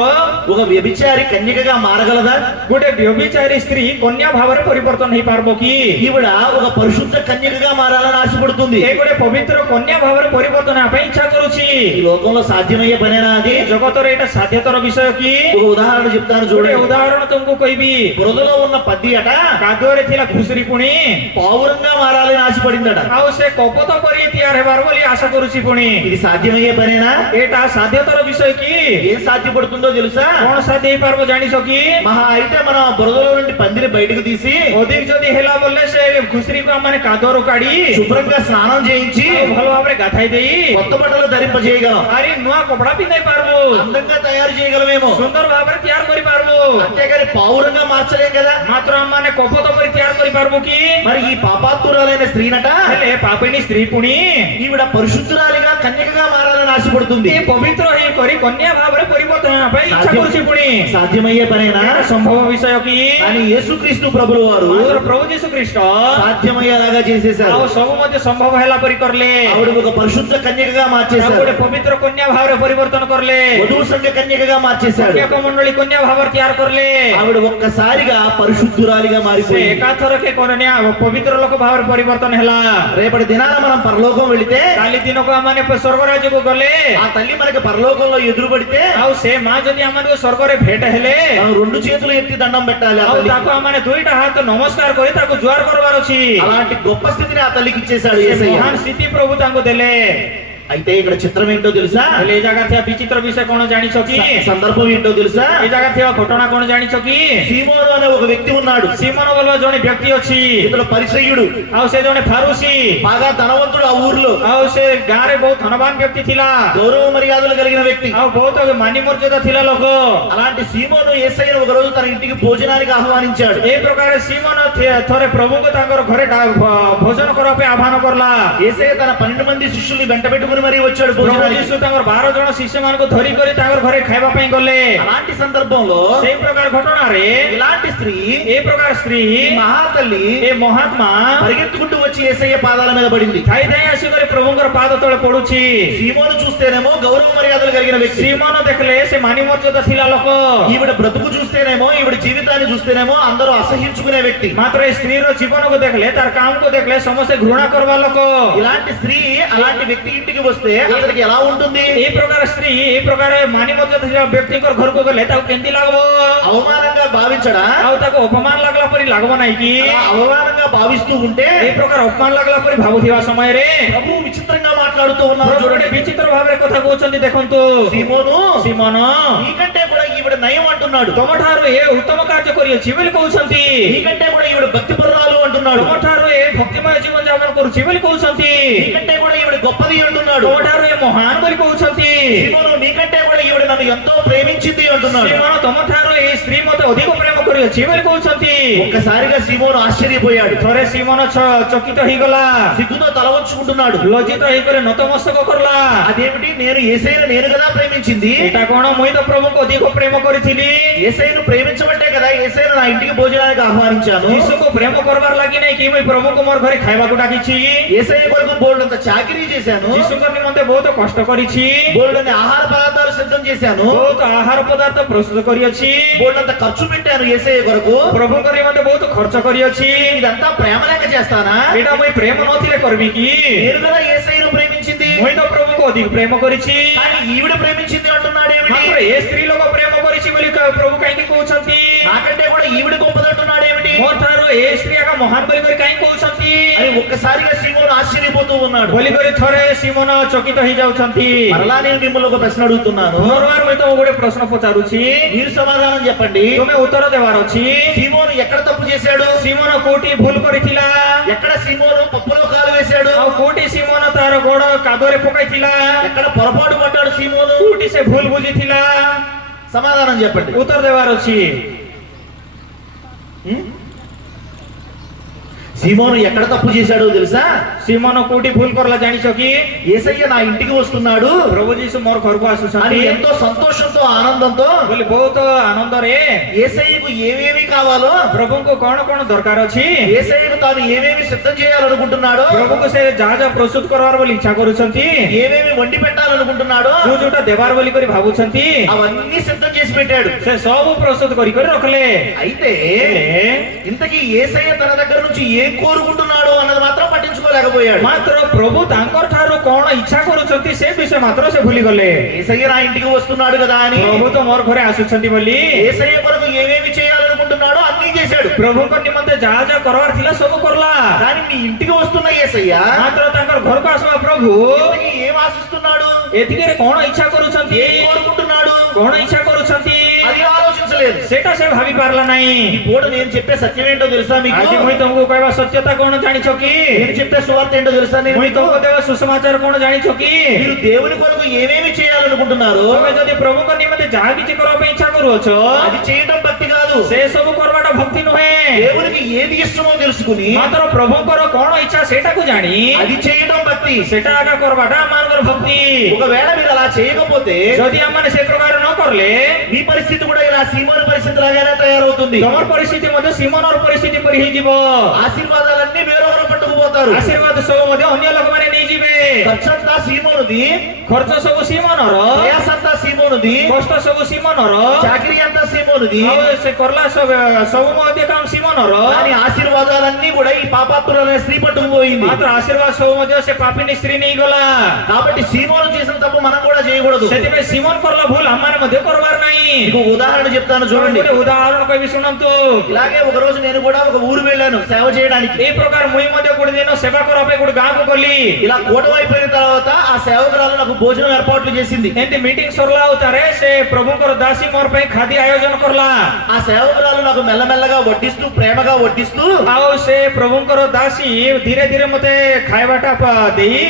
ఒక వ్యభిచారి కన్యకగా మారగలదా? ଗୋଟେ ବ୍ୟଭିଚାରୀ ସ୍ତ୍ରୀ କନ୍ୟା ଭାବରେ ପରିବର୍ତ୍ତନ ହେଇପାରିବ କି? ఈవిడ ఒక పరిశుద్ధ కన్యకగా మారాలని ఆశపడుతుంది. ଏ ଗୋଟେ ପବିତ୍ର କନ୍ୟା ଭାବରେ ପରିବର୍ତ୍ତନ ହେବା ପାଇଁ ଇଚ୍ଛା କରୁଛି. ఈ లోకంలో సాధ్యమయ్యే పనేనా అది? ଏ ଜଗତରେ ଏଇଟା ସାଧ୍ୟତର ବିଷୟ କି? ఒక ఉదాహరణ చెప్తాను ଗୋଟେ చూడండి. ଉଦାହରଣ ତୁମକୁ କହିବି. బురదలో ఉన్న పద్ది అట କାଦୁଅରେ ଥିଲା ଘୁଷୁରୀ ପୁଣି పావురంగా మారాలని ఆశపడిందట. ଆଉ ସେ କପୋତ କରି ତିଆର ହେବାର ବୋଲି ଆଶା କରୁଛି ପୁଣି. ఇది సాధ్యమయ్యే పనేనా? ଏଇଟା ସାଧ୍ୟତର ବିଷୟ କି? ఏం సాధ్యపడుతుందో తెలుసా? କଣ ସାଧ୍ୟ ହେଇପାରିବ ଜାଣିଛ କି? మహా అయితే మనం ఆ బురదలో నుండి పందిని బయటకు తీసి ଅଧିକ ଯଦି ହେଲା ବୋଲେ ସେ ଘୁଷୁରୀକୁ ଆମେ କାଦୁଅରୁ କାଢି శుభ్రంగా స్నానం చేయించి ଆଉ ଭଲ ଭାବରେ ଗାଧାଇ ଦେଇ కొత్త బట్టలు ధరింపజేయగలం. ଆରି ନୂଆ କପଡା ପିନ୍ଧାଇ ପାରବୁ, అందంగా తయారు చేయగలమేమో. ସୁନ୍ଦର ଭାବରେ ତିଆର କରିପାରବୁ. అంతేగాని పావురంగా మార్చలేం కదా. ମାତ୍ର ଆମମାନେ କପୋତ କରି ତିଆର କରିପାରବୁ କି? మరి ఈ పాపాత్మురాలైన స్త్రీనట ହେଲେ ପାପିନୀ ସ୍ତ୍ରୀ ପୁଣି ఈవిడ పరిశుద్ధురాలిగా కన్యకగా మారాలని ఆశపడుతుంది. ଏ ପବିତ୍ର ହେଇକରି କନ୍ୟା ଭାବରେ ପରିବର୍ତ୍ତନ ହେବା ପାଇଁ ଇଚ୍ଛା କରୁଛି ପୁଣି. సాధ్యమయ్యే పనేనా? ଏଇଟା ସମ୍ଭବ ବିଷୟ କି? కానీ యేసుక్రీస్తు ప్రభువు వారు ମାତ୍ର ପ୍ରଭୁ ଯୀଶୁ ଖ୍ରୀଷ୍ଟ సాధ్యమయ్యేలాగా చేసేశారు. ଆଉ ସବୁ ମଧ୍ୟ ସମ୍ଭବ ହେଲା ପରି କରଲେ. ఆవిడ ఒక పరిశుద్ధ కన్యకగా ଆଉ మార్చేశారు. ଗୋଟେ ପବିତ୍ର କନ୍ୟା ଭାବରେ ପରିବର୍ତ୍ତନ କରଲେ. వధువు సంఘ కన్యకగా మార్చేశారు. କନ୍ୟାକ ମଣ୍ଡଳୀ କନ୍ୟା ଭାବରେ ତିଆର କରଲେ. ఆవిడ ఒక్కసారిగా పరిశుద్ధురాలిగా ସେ మారిపోయింది. ଏକାଥରକେ କନ୍ୟା ପବିତ୍ର ଲୋକ ଭାବରେ ପରିବର୍ତ୍ତନ ହେଲା. రేపటి దినాన మనం పరలోకం వెళితే କାଲି ଦିନକୁ ଆମେ ସ୍ୱର୍ଗ ରାଜ୍ୟକୁ ଗଲେ, ఆ తల్లి మనకి పరలోకంలో ఎదురుపడితే ଆଉ ସେ ମା ଯଦି ଆମମାନଙ୍କୁ ସ୍ୱର୍ଗରେ ଭେଟ ହେଲେ, మనం రెండు చేతులు ఎత్తి దండం పెట్టాలి ఆ ଆଉ తల్లికి. ତାକୁ ଆମେ ଦୁଇଟା ହାତ ନମସ୍କାର କରି ତାକୁ ଜୁହାର କରିବାର ଅଛି. అలాంటి గొప్ప స్థితిని ఆ తల్లికి ఇచ్చేశాడు ସେ యేసయ్య. ମହାନ ସ୍ଥିତି ପ୍ରଭୁ ତାଙ୍କୁ ଦେଲେ. అయితే ఇక్కడ చిత్రం ఏంటో తెలుసా? ହେଲେ ଏ ଜାଗା ଥିବା ବିଚିତ୍ର ବିଷୟ କଣ ଜାଣିଛ କି? సందర్భం ఏంటో తెలుసా? ଏ ଜାଗା ଥିବା ଘଟଣା କଣ ଜାଣିଛ କି? సీమోను అనే ఒక వ్యక్తి ఉన్నాడు. ସିମୋନ ବୋଲବା ଜଣେ ବ୍ୟକ୍ତି ଅଛି. ఇతడు పరిసయ్యుడు, ଆଉ ସେ ଜଣେ ଫାରୁସି, బాగా ధనవంతుడు ఆ ఊర్లో. ଆଉ ସେ ଗାଁରେ ବହୁତ ଧନବାନ ବ୍ୟକ୍ତି ଥିଲା, గౌరవ మర్యాదలు కలిగిన వ్యక్తి. ଆଉ ବହୁତ ମାନି ମର୍ଯ୍ୟାଦା ଥିଲା ଲୋକ. అలాంటి సీమోను యేసయ్యను ఒక రోజు తన ఇంటికి భోజనానికి ఆహ్వానించాడు. ଏ ପ୍ରକାର ସିମୋନ ଥରେ ପ୍ରଭୁଙ୍କୁ ତାଙ୍କର ଘରେ ଭୋଜନ କରିବା ପାଇଁ ଆହ୍ୱାନ କରଲା. యేసయ్య తన 12 మంది శిష్యుల్ని వెంట పెట్టుకుని మరీ వచ్చాడు ପ୍ରଭୁ భోజనానికి. ଯୀଶୁ ତାଙ୍କର 12 ଜଣ ଶିଷ୍ୟମାନଙ୍କୁ ଧରି କରି ତାଙ୍କର ଘରେ ଖାଇବା ପାଇଁ ଗଲେ. అలాంటి సందర్భంలో ସେଇ ପ୍ରକାର ଘଟଣାରେ ఇలాంటి స్త్రీ, ଏ ପ୍ରକାର ସ୍ତ୍ରୀ, ఈ మహాతల్లి ଏ ମହାତ୍ମା పరిగెత్తుకుంటూ వచ్చి యేసయ్య పాదాల మీద పడింది. ଧାଇ ଧାଇ ଆସିକରି ପ୍ରଭୁଙ୍କର ପାଦ ତଳେ ପଡୁଛି. సీమోను చూస్తేనేమో గౌరవ మర్యాదలు కలిగిన వ్యక్తి. ସିମୋନ ଦେଖିଲେ ସେ ମାନି ମର୍ଯ୍ୟାଦା ଥିଲା ଲୋକ. ఈవిడ బ్రతుకు చూస్తేనేమో, ఈవిడ జీవితాన్ని చూస్తేనేమో అందరూ అసహించుకునే వ్యక్తి. ମାତ୍ର ଏ ସ୍ତ୍ରୀର ଜୀବନକୁ ଦେଖିଲେ, ତାର କାମକୁ ଦେଖିଲେ ସମସ୍ତେ ଘୃଣା କରିବା ଲୋକ. ఇలాంటి స్త్రీ అలాంటి వ్యక్తి ఇంటికి వస్తే అతనికి ఎలా ఉంటుంది? এই প্রকার স্ত্রী এই প্রকার মানি মধ্যে ଥିବା ବ୍ୟକ୍ତିଙ୍କର ଘରକୁ ଗଲେ ତାକୁ କେମିତି ଲାଗବ? అవమానంగా భావించడా? ଆଉ ତାକୁ ଅପମାନ ଲାଗଲା ପରି ଲାଗବ ନାହିଁ କି? అలా అవమానంగా భావిస్తూ ఉంటే এই ପ୍ରକାର ଅପମାନ ଲାଗଲା ପରି ଭାବୁଥିବା ସମୟରେ ప్రభు విచిత్రంగా మాట్లాడుతూ ఉన్నారు ପ୍ରଭୁ చూడండి. ଗୋଟେ ବିଚିତ୍ର ଭାବରେ କଥା କହୁଛନ୍ତି ଦେଖନ୍ତୁ। సీమోను ସିମୋନ నీకంటే కూడా ఈవిడ నయం అంటున్నాడు. ତମଠାରୁ ଏ ଉତ୍ତମ କାର୍ଯ୍ୟ କରିଅଛି ବୋଲି କହୁଛନ୍ତି। నీకంటే కూడా ఈవిడ భక్తి పరురాలు అంటున్నాడు. ତମଠାରୁ ଏ ଭକ୍ତିମୟ ଜୀବନ ଯାପନ କରୁଛି ବୋଲି କହୁଛନ୍ତି। నీకంటే కూడా ఈవిడ గొప్పది అంటున్నాడు. ତମଠାରୁ ଏ ମହାନ ବୋଲି କହୁଛନ୍ତି। సీమోను నీకంటే కూడా ఈవిడ నన్ను ఎంతో ప్రేమించింది అంటున్నాడు. ସିମୋନ ତମଠାରୁ ଏ ସ୍ତ୍ରୀ ମତେ ଅଧିକ ପ୍ରେମ କରିଅଛି ବୋଲି କହୁଛନ୍ତି। ఒక్కసారిగా సీమోను ఆశ్చర్యపోయాడు. ଥରେ ସିମୋନ ଚକିତ ହେଇଗଲା, సిగ్గుతో తల వంచుకుంటున్నాడు. ଲଜ୍ଜିତ ହେଇକରି ନତମସ୍ତକ କରଲା। అదేమిటి, నేను యేసయ్యను నేను కదా ప్రేమించింది. ଏଇଟା କଣ, ମୁଇଁ ତ ପ୍ରଭୁଙ୍କୁ ଅଧିକ ପ୍ରେମ କରିଥିଲି। యేసయ్యను ప్రేమించబట్టే కదా యేసయ్యను నా ఇంటికి భోజనానికి ఆహ్వానించాను. ଯୀଶୁକୁ ପ୍ରେମ କରବାର ଲାଗି ନାଇଁ କି ମୁଇଁ ପ୍ରଭୁଙ୍କୁ ମୋର ଘରେ ଖାଇବାକୁ ଡାକିଛି। యేసయ్య కొరకు బోల్డంత చాకిరీ చేశాను. ଯୀଶୁଙ୍କ ନିମନ୍ତେ ବହୁତ କଷ୍ଟ କରିଛି। బోల్డంత ఆహార పదార్థాలు సిద్ధం చేశాను. ବହୁତ ଆହାର ପଦାର୍ଥ ପ୍ରସ୍ତୁତ କରିଅଛି। బోల్డంత ఖర్చు పెట్టాను యేసయ్య కొరకు. ପ୍ରଭୁଙ୍କ ନିମନ୍ତେ ବହୁତ ଖର୍ଚ୍ଚ କରିଅଛି। ఇదంతా ప్రేమ లేక చేస్తానా? ଏଇଟା ମୁଇଁ ପ୍ରେମ ନଥିଲେ କରିବି କି? నేను కదా యేసయ్యను ప్రేమించింది. ମୁଇଁ ତ ପ୍ରଭୁଙ୍କୁ ଅଧିକ ପ୍ରେମ କରିଛି। కానీ ఈవిడ ప్రేమించింది అంటున్నాడు ఏమిటి? ମାତ୍ର ଏ ସ୍ତ୍ରୀ ଲୋକ ପ୍ରେମ କରିଛି ବୋଲି ପ୍ରଭୁ କାହିଁକି କହୁଛନ୍ତି? నాకంటే కూడా ఈవిడ గొప్పదంటున్నాడు ఏమిటి ମୋ ଠାରୁ ଏ ସ୍ତ୍ରୀ ଆଗ ମହାନ ବୋଲି କରି କାହିଁକି କହୁଛନ୍ତି? అని ఒక్కసారిగా సీమోను ఆశ్చర్యపోతూ ఉన్నాడు. ବୋଲି କରି ଥରେ ସିମୋନ ଚକିତ ହେଇଯାଉଛନ୍ତି। మరలా నేను మిమ్మల్ని ఒక ప్రశ్న అడుగుతున్నాను. ପୁନର୍ବାର ମୁଇଁ ତମକୁ ଗୋଟେ ପ୍ରଶ୍ନ ପଚାରୁଛି, మీరు సమాధానం చెప్పండి. ତୁମେ ଉତ୍ତର ଦେବାର ଅଛି। సీమోను ఎక్కడ తప్పు చేశాడు? ସିମୋନ କୋଉଠି ଭୁଲ କରିଥିଲା? ఎక్కడ సీమోను పప్పులో కాలు వేశాడు? ଆଉ କୋଉଠି ସିମୋନ ତାର ଗୋଡ କାଦୁଅରେ ପକାଇଥିଲା? ఎక్కడ పొరపాటు పడ్డాడు సీమోను? କୋଉଠି ସେ ଭୁଲ ବୁଝିଥିଲା? సమాధానం చెప్పండి. ଉତ୍ତର ଦେବାର ଅଛି। సీమోను ఎక్కడ తప్పు చేశాడో తెలుసా? ସିମୋନ କୋଉଠି ଭୁଲ କରଲା ଜାଣିଛ କି? యేసయ్య నా ఇంటికి వస్తున్నాడు ପ୍ରଭୁ ଯୀଶୁ ମୋର ଘରକୁ అని ଆସୁଛନ୍ତି ఎంతో సంతోషంతో ఆనందంతో ବୋଲି ବହୁତ ଆନନ୍ଦରେ యేసయ్యకు ఏవేవి కావాలో, ପ୍ରଭୁଙ୍କୁ କଣ କଣ ଦରକାର ଅଛି, యేసయ్యకు తాను ఏవేవి సిద్ధం చేయాలనుకుంటున్నాడో, ପ୍ରଭୁଙ୍କୁ ସେ ଯାହା ଯାହା ପ୍ରସ୍ତୁତ କରିବାର ବୋଲି ଇଚ୍ଛା କରୁଛନ୍ତି, ఏవేవి వండి పెట్టాలనుకుంటున్నాడో ଯୋଉ ଯୋଉଟା ଦେବାର ବୋଲି କରି ଭାବୁଛନ୍ତି, అవన్నీ సిద్ధం చేసి పెట్టాడు. ସେ ସବୁ ପ୍ରସ୍ତୁତ କରି କରି ରଖିଲେ। అయితే ఇంతకీ యేసయ్య తన దగ్గర నుంచి ఏం కోరుకుంటున్నాడో అన్నది మాత్రం పట్టించుకోలేకపోయాడు. ମାତ୍ର ପ୍ରଭୁ ତାଙ୍କର ଠାରୁ କଣ ଇଚ୍ଛା କରୁଛନ୍ତି ସେ ବିଷୟ ମାତ୍ର ସେ ଭୁଲିଗଲେ। యేసయ్య నా ఇంటికి వస్తున్నాడు కదా అని ପ୍ରଭୁ ତ ମୋର ଘରେ ଆସୁଛନ୍ତି ବୋଲି యేసయ్య కొరకు ఏవేవి చేయాలనుకుంటున్నాడో అన్నీ చేశాడు. ପ୍ରଭୁଙ୍କ ନିମନ୍ତେ ଯାହା ଯାହା କରବାର ଥିଲା ସବୁ କରଲା। కానీ నీ ఇంటికి వస్తున్న యేసయ్య ମାତ୍ର ତାଙ୍କର ଘରକୁ ଆସିବା ପ୍ରଭୁ ఇంతకీ ఏం ఆశిస్తున్నాడు? ଏତିକିରେ କଣ ଇଚ୍ଛା କରୁଛନ୍ତି, ఏం కోరుకుంటున్నాడు? କଣ ଇଚ୍ଛା କରୁଛନ୍ତି అది ఆలోచించలేదు. ସେଟା ସେ ଭାବି ପାରିଲା ନାହିଁ। ఈ పూట నేను చెప్పే సత్యం ఏంటో తెలుసా మీకు? ଆଜି ମୁଇଁ ତମକୁ କହିବା ସତ୍ୟତା କଣ ଜାଣିଛ କି? నేను చెప్పే సువార్త ఏంటో తెలుసా నేను ମୁଇଁ మీకు? ତମକୁ ଦେବା ସୁସମାଚାର କଣ ଜାଣିଛ କି? మీరు దేవుని కొరకు ఏమేమి చేయాలనుకుంటున్నారు ତମେ ଯଦି ପ୍ରଭୁଙ୍କ ନିମନ୍ତେ ଯାହା କିଛି କରିବା ପାଇଁ ଇଚ୍ଛା କରୁଅଛ అది చేయటం భక్తి కాదు. ସେ ସବୁ କରବାଟା ଭକ୍ତି ନୁହେଁ। దేవునికి ఏది ఇష్టమో తెలుసుకుని ମାତ୍ର ପ୍ରଭୁଙ୍କର କଣ ଇଚ୍ଛା ସେଟାକୁ ଜାଣି అది చేయటం భక్తి. ସେଟା ଆକା କରବାଟା ଆମମାନଙ୍କର ଭକ୍ତି। ఒకవేళ మీరు అలా చేయకపోతే ଯଦି ଆମମାନେ ସେ ପ୍ରକାର ନ କରଲେ మీ పరిస్థితి కూడా ఇలా సీమోను పరిస్థితి లాగానే తయారవుతుంది. ତମର ପରିସ୍ଥିତି ମଧ୍ୟ ସିମୋନର ପରିସ୍ଥିତି ପରି ହେଇଯିବ। ఆశీర్వాదాలన్నీ వేరొకరు పట్టుకుపోతారు. ଆଶୀର୍ବାଦ ସବୁ ମଧ୍ୟ ଅନ୍ୟ ଲୋକମାନେ ନେଇଯିବେ। ఖర్చంతా సీమోనుది, ଖର୍ଚ୍ଚ ସବୁ ସିମୋନର, ప్రయాసంతా సీమోనుది, କଷ୍ଟ ସବୁ ସିମୋନର, చాకరీ అంతా సీమోనుది. ଆଉ ସେ କରଲା ସବୁ ମଧ୍ୟ କାମ ସିମୋନର। కానీ ఆశీర్వాదాలన్నీ కూడా ఈ పాపాత్ములనే స్త్రీ పట్టుకుపోయింది. ମାତ୍ର ଆଶୀର୍ବାଦ ସବୁ ମଧ୍ୟ ସେ ପାପିନୀ ସ୍ତ୍ରୀ ନେଇଗଲା। కాబట్టి సీమోను చేసిన తప్పు మనం కూడా చేయకూడదు. ସେଥିପାଇଁ ସିମୋନ କରଲା ଭୁଲ ଆମମାନେ ମଧ୍ୟ କରବାର ନାହିଁ। మీకు ఉదాహరణ చెప్తాను చూడండి. ଗୋଟେ ଉଦାହରଣ କହିବି ଶୁଣନ୍ତୁ। ఇలాగే ఒక రోజు నేను కూడా ఒక ఊరు వెళ్ళాను సేవ చేయడానికి. এই ପ୍ରକାର ମୁଇଁ ମଧ୍ୟ ଗୋଟେ ଦିନ ସେବା କରିବା ପାଇଁ ଗୋଟେ ଗାଁକୁ ଗଲି। ఇలా కూటమి అయిపోయిన తర్వాత ఆ సేవకురాలు నాకు భోజనం ఏర్పాట్లు చేసింది. ଏମିତି ମିଟିଂ ସରିଲା ଉତାରେ ସେ ପ୍ରଭୁଙ୍କର ଦାସୀ ମୋର ପାଇଁ ଖାଦ୍ୟ ଆୟୋଜନ କରଲା। ఆ సేవకురాలు నాకు మెల్లమెల్లగా వడ్డిస్తూ ప్రేమగా వడ్డిస్తూ ଆଉ ସେ ପ୍ରଭୁଙ୍କର ଦାସୀ ଧୀରେ ଧୀରେ ମତେ ଖାଇବାଟା ଦେଇ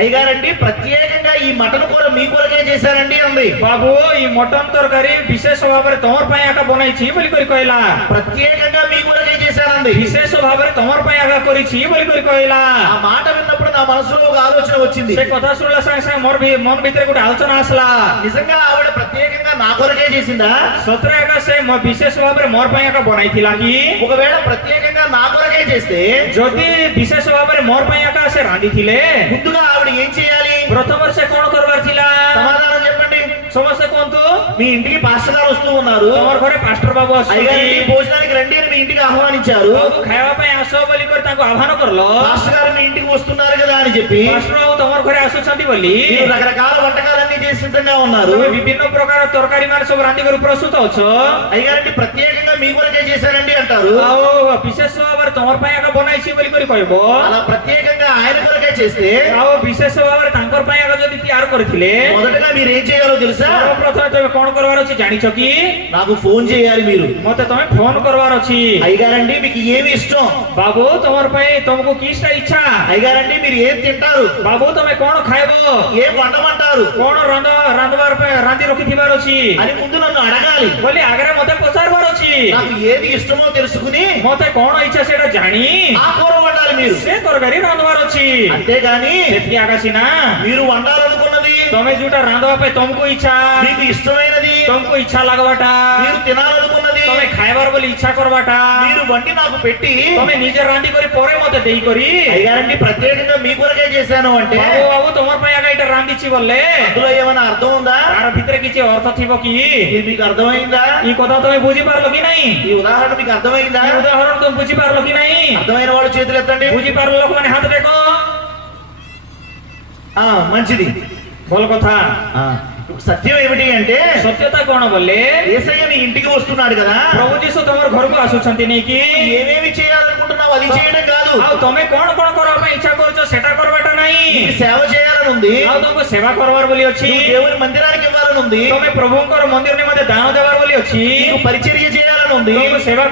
అయ్యగారండి ప్రత్యేకంగా ఈ మటన్ కూర మీ కొరకే చేశారండి అంది. ବାବୁ ఈ ମଟନ ତରକାରୀ ବିଶେଷ ଭାବରେ ତମର ପାଇଁ ଆକା ବନାଇଛି ବୋଲି କରି କହିଲା। ప్రత్యేకంగా మీ కొరకే చేశారండి. ବିଶେଷ ଭାବରେ ତମର ପାଇଁ ଆକା କରିଛି ବୋଲି କରି କହିଲା। ఆ మాట విన్నప్పుడు నా మనసులో ఒక ఆలోచన వచ్చింది. ସେ କଥା ଶୁଣିଲା ସାଙ୍ଗେ ସାଙ୍ଗେ ମୋର ମନ ଭିତରେ ଗୋଟେ ଆଲୋଚନା ଆସିଲା। నిజంగా ఆవిడ ప్రత్యేకంగా నా కొరకే చేసిందా? ସତରେ ଆକା ସେ ବିଶେଷ ଭାବରେ ମୋର ପାଇଁ ଆକା ବନାଇଥିଲା କି? ఒకవేళ ప్రత్యేకంగా నా కొరకే చేస్తే ଯଦି ବିଶେଷ ଭାବରେ ମୋର ପାଇଁ ଆକା ସେ ରାନ୍ଧିଥିଲେ ముందుగా ఆవిడ ఏం చేయాలి? ପ୍ରଥମରେ ସେ କଣ କରିବାର ଥିଲା? సమాధానం చెప్పండి. ସମସ୍ତେ କୁହନ୍ତୁ। మీ ఇంటికి పాస్టర్ గారు వస్తూ ఉన్నారు, ତମର ଘରେ ପାଷ୍ଟର ବାବୁ అయ్యగారు ଆସୁଛନ୍ତି, భోజనానికి రండి అని మీ ఇంటికి ఆహ్వానించారు. ବାବୁ ଖାଇବା ପାଇଁ ଆସ ବୋଲି କରି ତାଙ୍କୁ ଆହ୍ୱାନ କରଲ, పాస్టర్ గారు మీ ఇంటికి వస్తున్నారు కదా అని చెప్పి ପାଷ୍ଟର ବାବୁ ତମର ଘରେ ଆସୁଛନ୍ତି ବୋଲି మీరు రకరకాల వంటకాలన్నీ చేసి సిద్ధంగా ఉన్నారు. ତମେ ବିଭିନ୍ନ ପ୍ରକାର ତରକାରୀ ମାନେ ସବୁ ରାନ୍ଧିକରି ପ୍ରସ୍ତୁତ ଅଛ, అయ్యగారంటే ప్రత్యేకంగా మీ కొరకే చేశారండి అంటారు. ଆଉ ବିଶେଷ ଭାବରେ ତମର ପାଇଁ ଆଗ ବନାଇଛି ବୋଲି କରି କହିବ, అలా ప్రత్యేకంగా ఆయన కొరకే చేస్తే ଆଉ ବିଶେଷ ଭାବରେ ତାଙ୍କର ପାଇଁ ଆଗ ଯଦି ତିଆର କରିଥିଲେ మొదటగా మీరు ఏం చేయాలో తెలుసా? ସର୍ବପ୍ରଥମେ ତମେ କଣ କରିବାର ଅଛି ଜାଣିଛ କି? నాకు ఫోన్ చేయాలి మీరు. ମତେ ତମେ ଫୋନ କରିବାର ଅଛି, అయ్యగారండి మీకు ఏమి ఇష్టం? ବାବୁ ତମର ପାଇଁ ତମକୁ କିଛିଟା ଇଚ୍ଛା, అయ్యగారండి మీరు ఏం తింటారు? ବାବୁ ତମେ କଣ ଖାଇବ, ఏం వండమంటారు କଣ ରାନ୍ଧବାର ପାଇଁ ରାନ୍ଧି ରଖିଥିବାର ଅଛି అని ముందు నన్ను అడగాలి. ବୋଲି ଆଗରେ ମତେ ପଚାରିବାର ଅଛି, నాకు ఏది ఇష్టమో తెలుసుకుని ମତେ କଣ ଇଚ୍ଛା ସେଇଟା ଜାଣି ఆ కూర వండాలి మీరు. ସେ ତରକାରୀ ରାନ୍ଧବାର ଅଛି, అంతేగాని ସେତିକି ଆଗ ସିନା మీరు వండాలనుకున్నది, ତମେ ଯୋଉଟା ରାନ୍ଧବା ପାଇଁ ତମକୁ ଇଚ୍ଛା, మీకు ఇష్టమైనది, ତମକୁ ଇଚ୍ଛା ଲାଗବାଟା, మీరు తినాలనుకున్నది ତମେ ଖାଇବାର ବୋଲି ଇଚ୍ଛା କରବାଟା మీరు వండి నాకు పెట్టి ତମେ ନିଜେ ରାନ୍ଧି କରି ପରେ ମତେ ଦେଇ କରି అయ్యగారండి ప్రత్యేకంగా మీ కొరకే చేశాను అంటే ବାବୁ ବାବୁ ତମର ପାଇଁ ଆଗ ଏଇଟା ରାନ୍ଧିଛି ବୋଲେ అందులో ఏమైనా అర్థం ఉందా? ତାର ଭିତରେ କିଛି ଅର୍ଥ ଥିବ କି? ఇది మీకు అర్థమైందా? ఈ କଥା ତମେ ବୁଝିପାରିଲ କି ନାହିଁ? ఈ ఉదాహరణ మీకు అర్థమైందా? ఈ ଉଦାହରଣ ତମେ ବୁଝିପାରିଲ କି ନାହିଁ? అర్థమైన వాళ్ళు చేతులు ఎత్తండి. ବୁଝିପାରିଲ ଲୋକମାନେ ହାତ ଟେକ। మంచిది. ଭଲ କଥା। సత్యం ఏమిటి అంటే ସତ୍ୟତା କଣ ବୋଲେ యేసయ్య మీ ఇంటికి వస్తున్నాడు కదా, ପ୍ରଭୁ ଯୀଶୁ ତମର ଘରକୁ ଆସୁଛନ୍ତି ନେଇକି, ఏమేమి చేయాలనుకుంటున్నావు అది చేయడం కాదు, ଆଉ ତମେ କଣ କଣ କରିବା ପାଇଁ ଇଚ୍ଛା କରୁଛ ସେଟା କରବାଟା ନାହିଁ, నీకు సేవ చేయాలని ఉంది, ଆଉ ତମକୁ ସେବା କରବାର ବୋଲି ଅଛି, నువ్వు దేవుని మందిరానికి ఇవ్వాలని ఉంది, ତମେ ପ୍ରଭୁଙ୍କର ମନ୍ଦିର ନିମନ୍ତେ ଦାନ ଦେବାର ବୋଲି ଅଛି, నీకు పరిచర్య చేయాలని ఉంది, ତମକୁ ସେବା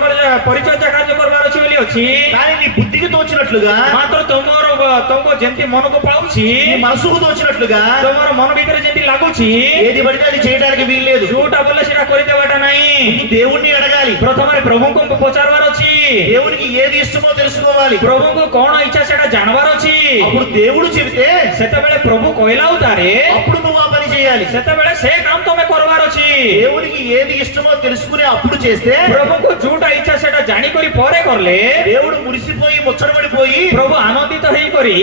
ପରିଚର୍ୟା କାର୍ଯ୍ୟ କରବାର ଅଛି ବୋଲି ଅଛି, కానీ నీ బుద్ధికి తోచినట్లుగా, ମାତ୍ର ତମକୁ ଯେମିତି ମନକୁ ପାଉଛି, నీ మనసుకు తోచినట్లుగా, ତମର ମନ ଭିତରେ ଯେମିତି ଲାଗୁଛି ఏది పడితే అది చేయడానికి వీల్లేదు. ଯୋଉଟା ବୋଲେ ସେଟା କରିଦେବାଟା ନାହିଁ, నువ్వు దేవుణ్ణి అడగాలి. ପ୍ରଥମରେ ପ୍ରଭୁଙ୍କୁ ପଚାରବାର ଅଛି, దేవునికి ఏది ఇష్టమో తెలుసుకోవాలి. ପ୍ରଭୁଙ୍କୁ କଣ ଇଚ୍ଛା ସେଟା ଜାଣବାର ଅଛି, అప్పుడు దేవుడు చెబితే ସେତେବେଳେ ପ୍ରଭୁ କହିଲା ଉତାରେ అప్పుడు నువ్వు ఆ పని చేయాలి. ସେତେବେଳେ ସେ କାମ ତମେ କରବାର ଅଛି, దేవునికి ఏది ఇష్టమో తెలుసుకుని అప్పుడు చేస్తే ପ୍ରଭୁଙ୍କୁ ଯୋଉଟା ଇଚ୍ଛା ସେଟା ଜାଣିକରି ପରେ କରଲେ దేవుడు మురిసిపోయి ముచ్చటపడిపోయి ପ୍ରଭୁ ଆନନ୍ଦିତ ହେଇକରି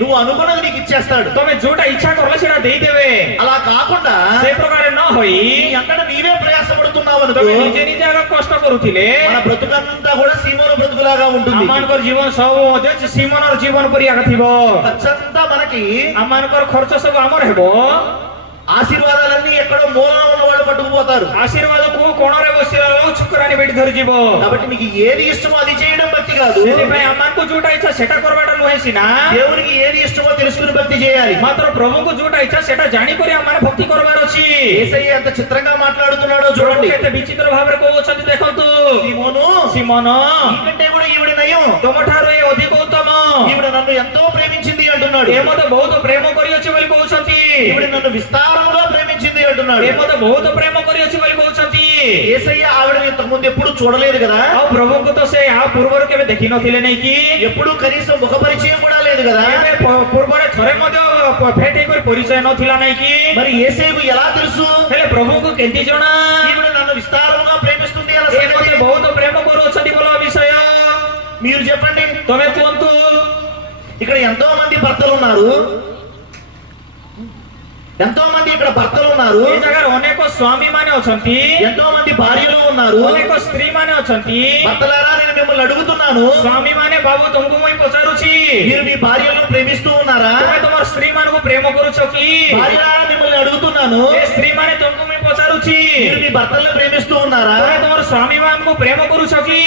నువ్వు అనుకున్నది నీకు ఇచ్చేస్తాడు. ତମେ ଯୋଉଟା ଇଚ୍ଛା କରଲେ ସେଟା ଦେଇଦେବେ, అలా కాకుండా ସେ ପ୍ରକାର ନ ହୋଇ నీ అంతటా నీవే ప్రయాసపడుతున్నావు అనుకో, ତମେ ନିଜେ ନିଜେ ଆଗ କଷ୍ଟ କରୁଥିଲେ మన బ్రతుకంతా కూడా సీమోను బ్రతుకులాగా ఉంటుంది. ଆମମାନଙ୍କର ଜୀବନ ସବୁ ମଧ୍ୟ ସିମନର ଜୀବନ ପରି ଆଗ ଥିବ, ఖర్చంతా మనకి, ଆମମାନଙ୍କର ଖର୍ଚ୍ଚ ସବୁ ଆମର ହେବ, ఆశీర్వాదాలన్నీ ఎక్కడో మూలన ఉన్న వాళ్ళు పట్టుకుపోతారు. ଆଶୀର୍ବାଦକୁ କୋଣରେ ବସିଲା ଛୁକରାନି ବେଟି ଧରିଯିବ, కాబట్టి మీకు ఏది ఇష్టమో అది చేయడం భక్తి కాదు, ସେଥିପାଇଁ ଆମମାନଙ୍କୁ ଯୋଉଟା ଇଚ୍ଛା ସେଟା କରବାଟା ନୁହେଁ ସିନା, దేవునికి ఏది ఇష్టమో తెలుసుకుని భక్తి చేయాలి. ମାତ୍ର ପ୍ରଭୁଙ୍କୁ ଯୋଉଟା ଇଚ୍ଛା ସେଟା ଜାଣିକରି ଆମମାନେ ଭକ୍ତି କରବାର ଅଛି। యేసయ్య ఎంత చిత్రంగా మాట్లాడుతున్నాడో ପ୍ରଭୁ చూడండి. କେତେ ବିଚିତ୍ର ଭାବରେ କହୁଛନ୍ତି ଦେଖନ୍ତୁ, సీమోను, ସିମନ నీకంటే కూడా ఈవిడ నయం, ତମଠାରୁ ଏ ଅଧିକ ଉତ୍ତମ, ఈవిడ నన్ను ఎంతో ప్రేమించింది అంటున్నాడు. ଏ ମତେ ବହୁତ ପ୍ରେମ କରିଅଛି ବୋଲି କହୁଛନ୍ତି, ఈవిడ నన్ను విస్తారంగా ప్రేమించింది అంటున్నాడు. ଏ ମତେ ବହୁତ ପ୍ରେମ କରିଅଛି ବୋଲି କହୁଛନ୍ତି। యేసయ్య ఆవిడని ఇంతకు ముందు ఎప్పుడు చూడలేదు కదా, ଆଉ ପ୍ରଭୁଙ୍କୁ ତ ସେ ଆ ପୂର୍ବରୁ କେବେ ଦେଖିନଥିଲେ ନାଇଁ କି, ఎప్పుడు కనీసం ముఖ పరిచయం కూడా లేదు కదా. ଏବେ ପୂର୍ବରେ ଥରେ ମଧ୍ୟ ଭେଟ ହେଇକରି ପରିଚୟ ନଥିଲା ନାଇଁ କି, మరి యేసయ్యకు ఎలా తెలుసు ହେଲେ ପ୍ରଭୁଙ୍କୁ କେମିତି ଜଣା ఈవిడ నన్ను విస్తారంగా ప్రేమిస్తుంది అన్న ଏ సంగతి? ମତେ ବହୁତ ପ୍ରେମ କରୁଅଛନ୍ତି ବୋଲ ବିଷୟ మీరు చెప్పండి. ତମେ କୁହନ୍ତୁ। ఇక్కడ ఎంతో మంది భర్తలు ఉన్నారు, ఎంతో మంది ఇక్కడ భర్తలు ఉన్నారు, ଏ ଜାଗାରେ ଅନେକ ସ୍ୱାମୀ ମାନେ ଅଛନ୍ତି, ఎంతో మంది భార్యలు ఉన్నారు. ଅନେକ ସ୍ତ୍ରୀ ମାନେ ଅଛନ୍ତି। భర్తలారా నేను మిమ్మల్ని అడుగుతున్నాను, ସ୍ୱାମୀ ମାନେ ବାବୁ ତମକୁ ମୁଁ ପଚାରୁଛି, మీరు మీ భార్యలను ప్రేమిస్తూ ఉన్నారా? ତମେ ତମର ସ୍ତ୍ରୀ ମାନଙ୍କୁ ପ୍ରେମ କରୁଛ କି? భార్యలారా మిమ్మల్ని అడుగుతున్నాను, ଏ ସ୍ତ୍ରୀ ମାନେ ତମକୁ ମୁଁ ପଚାରୁଛି, మీరు మీ భర్తలను ప్రేమిస్తూ ఉన్నారా? ତମେ ତମର ସ୍ୱାମୀ ମାନଙ୍କୁ ପ୍ରେମ କରୁଛ କି?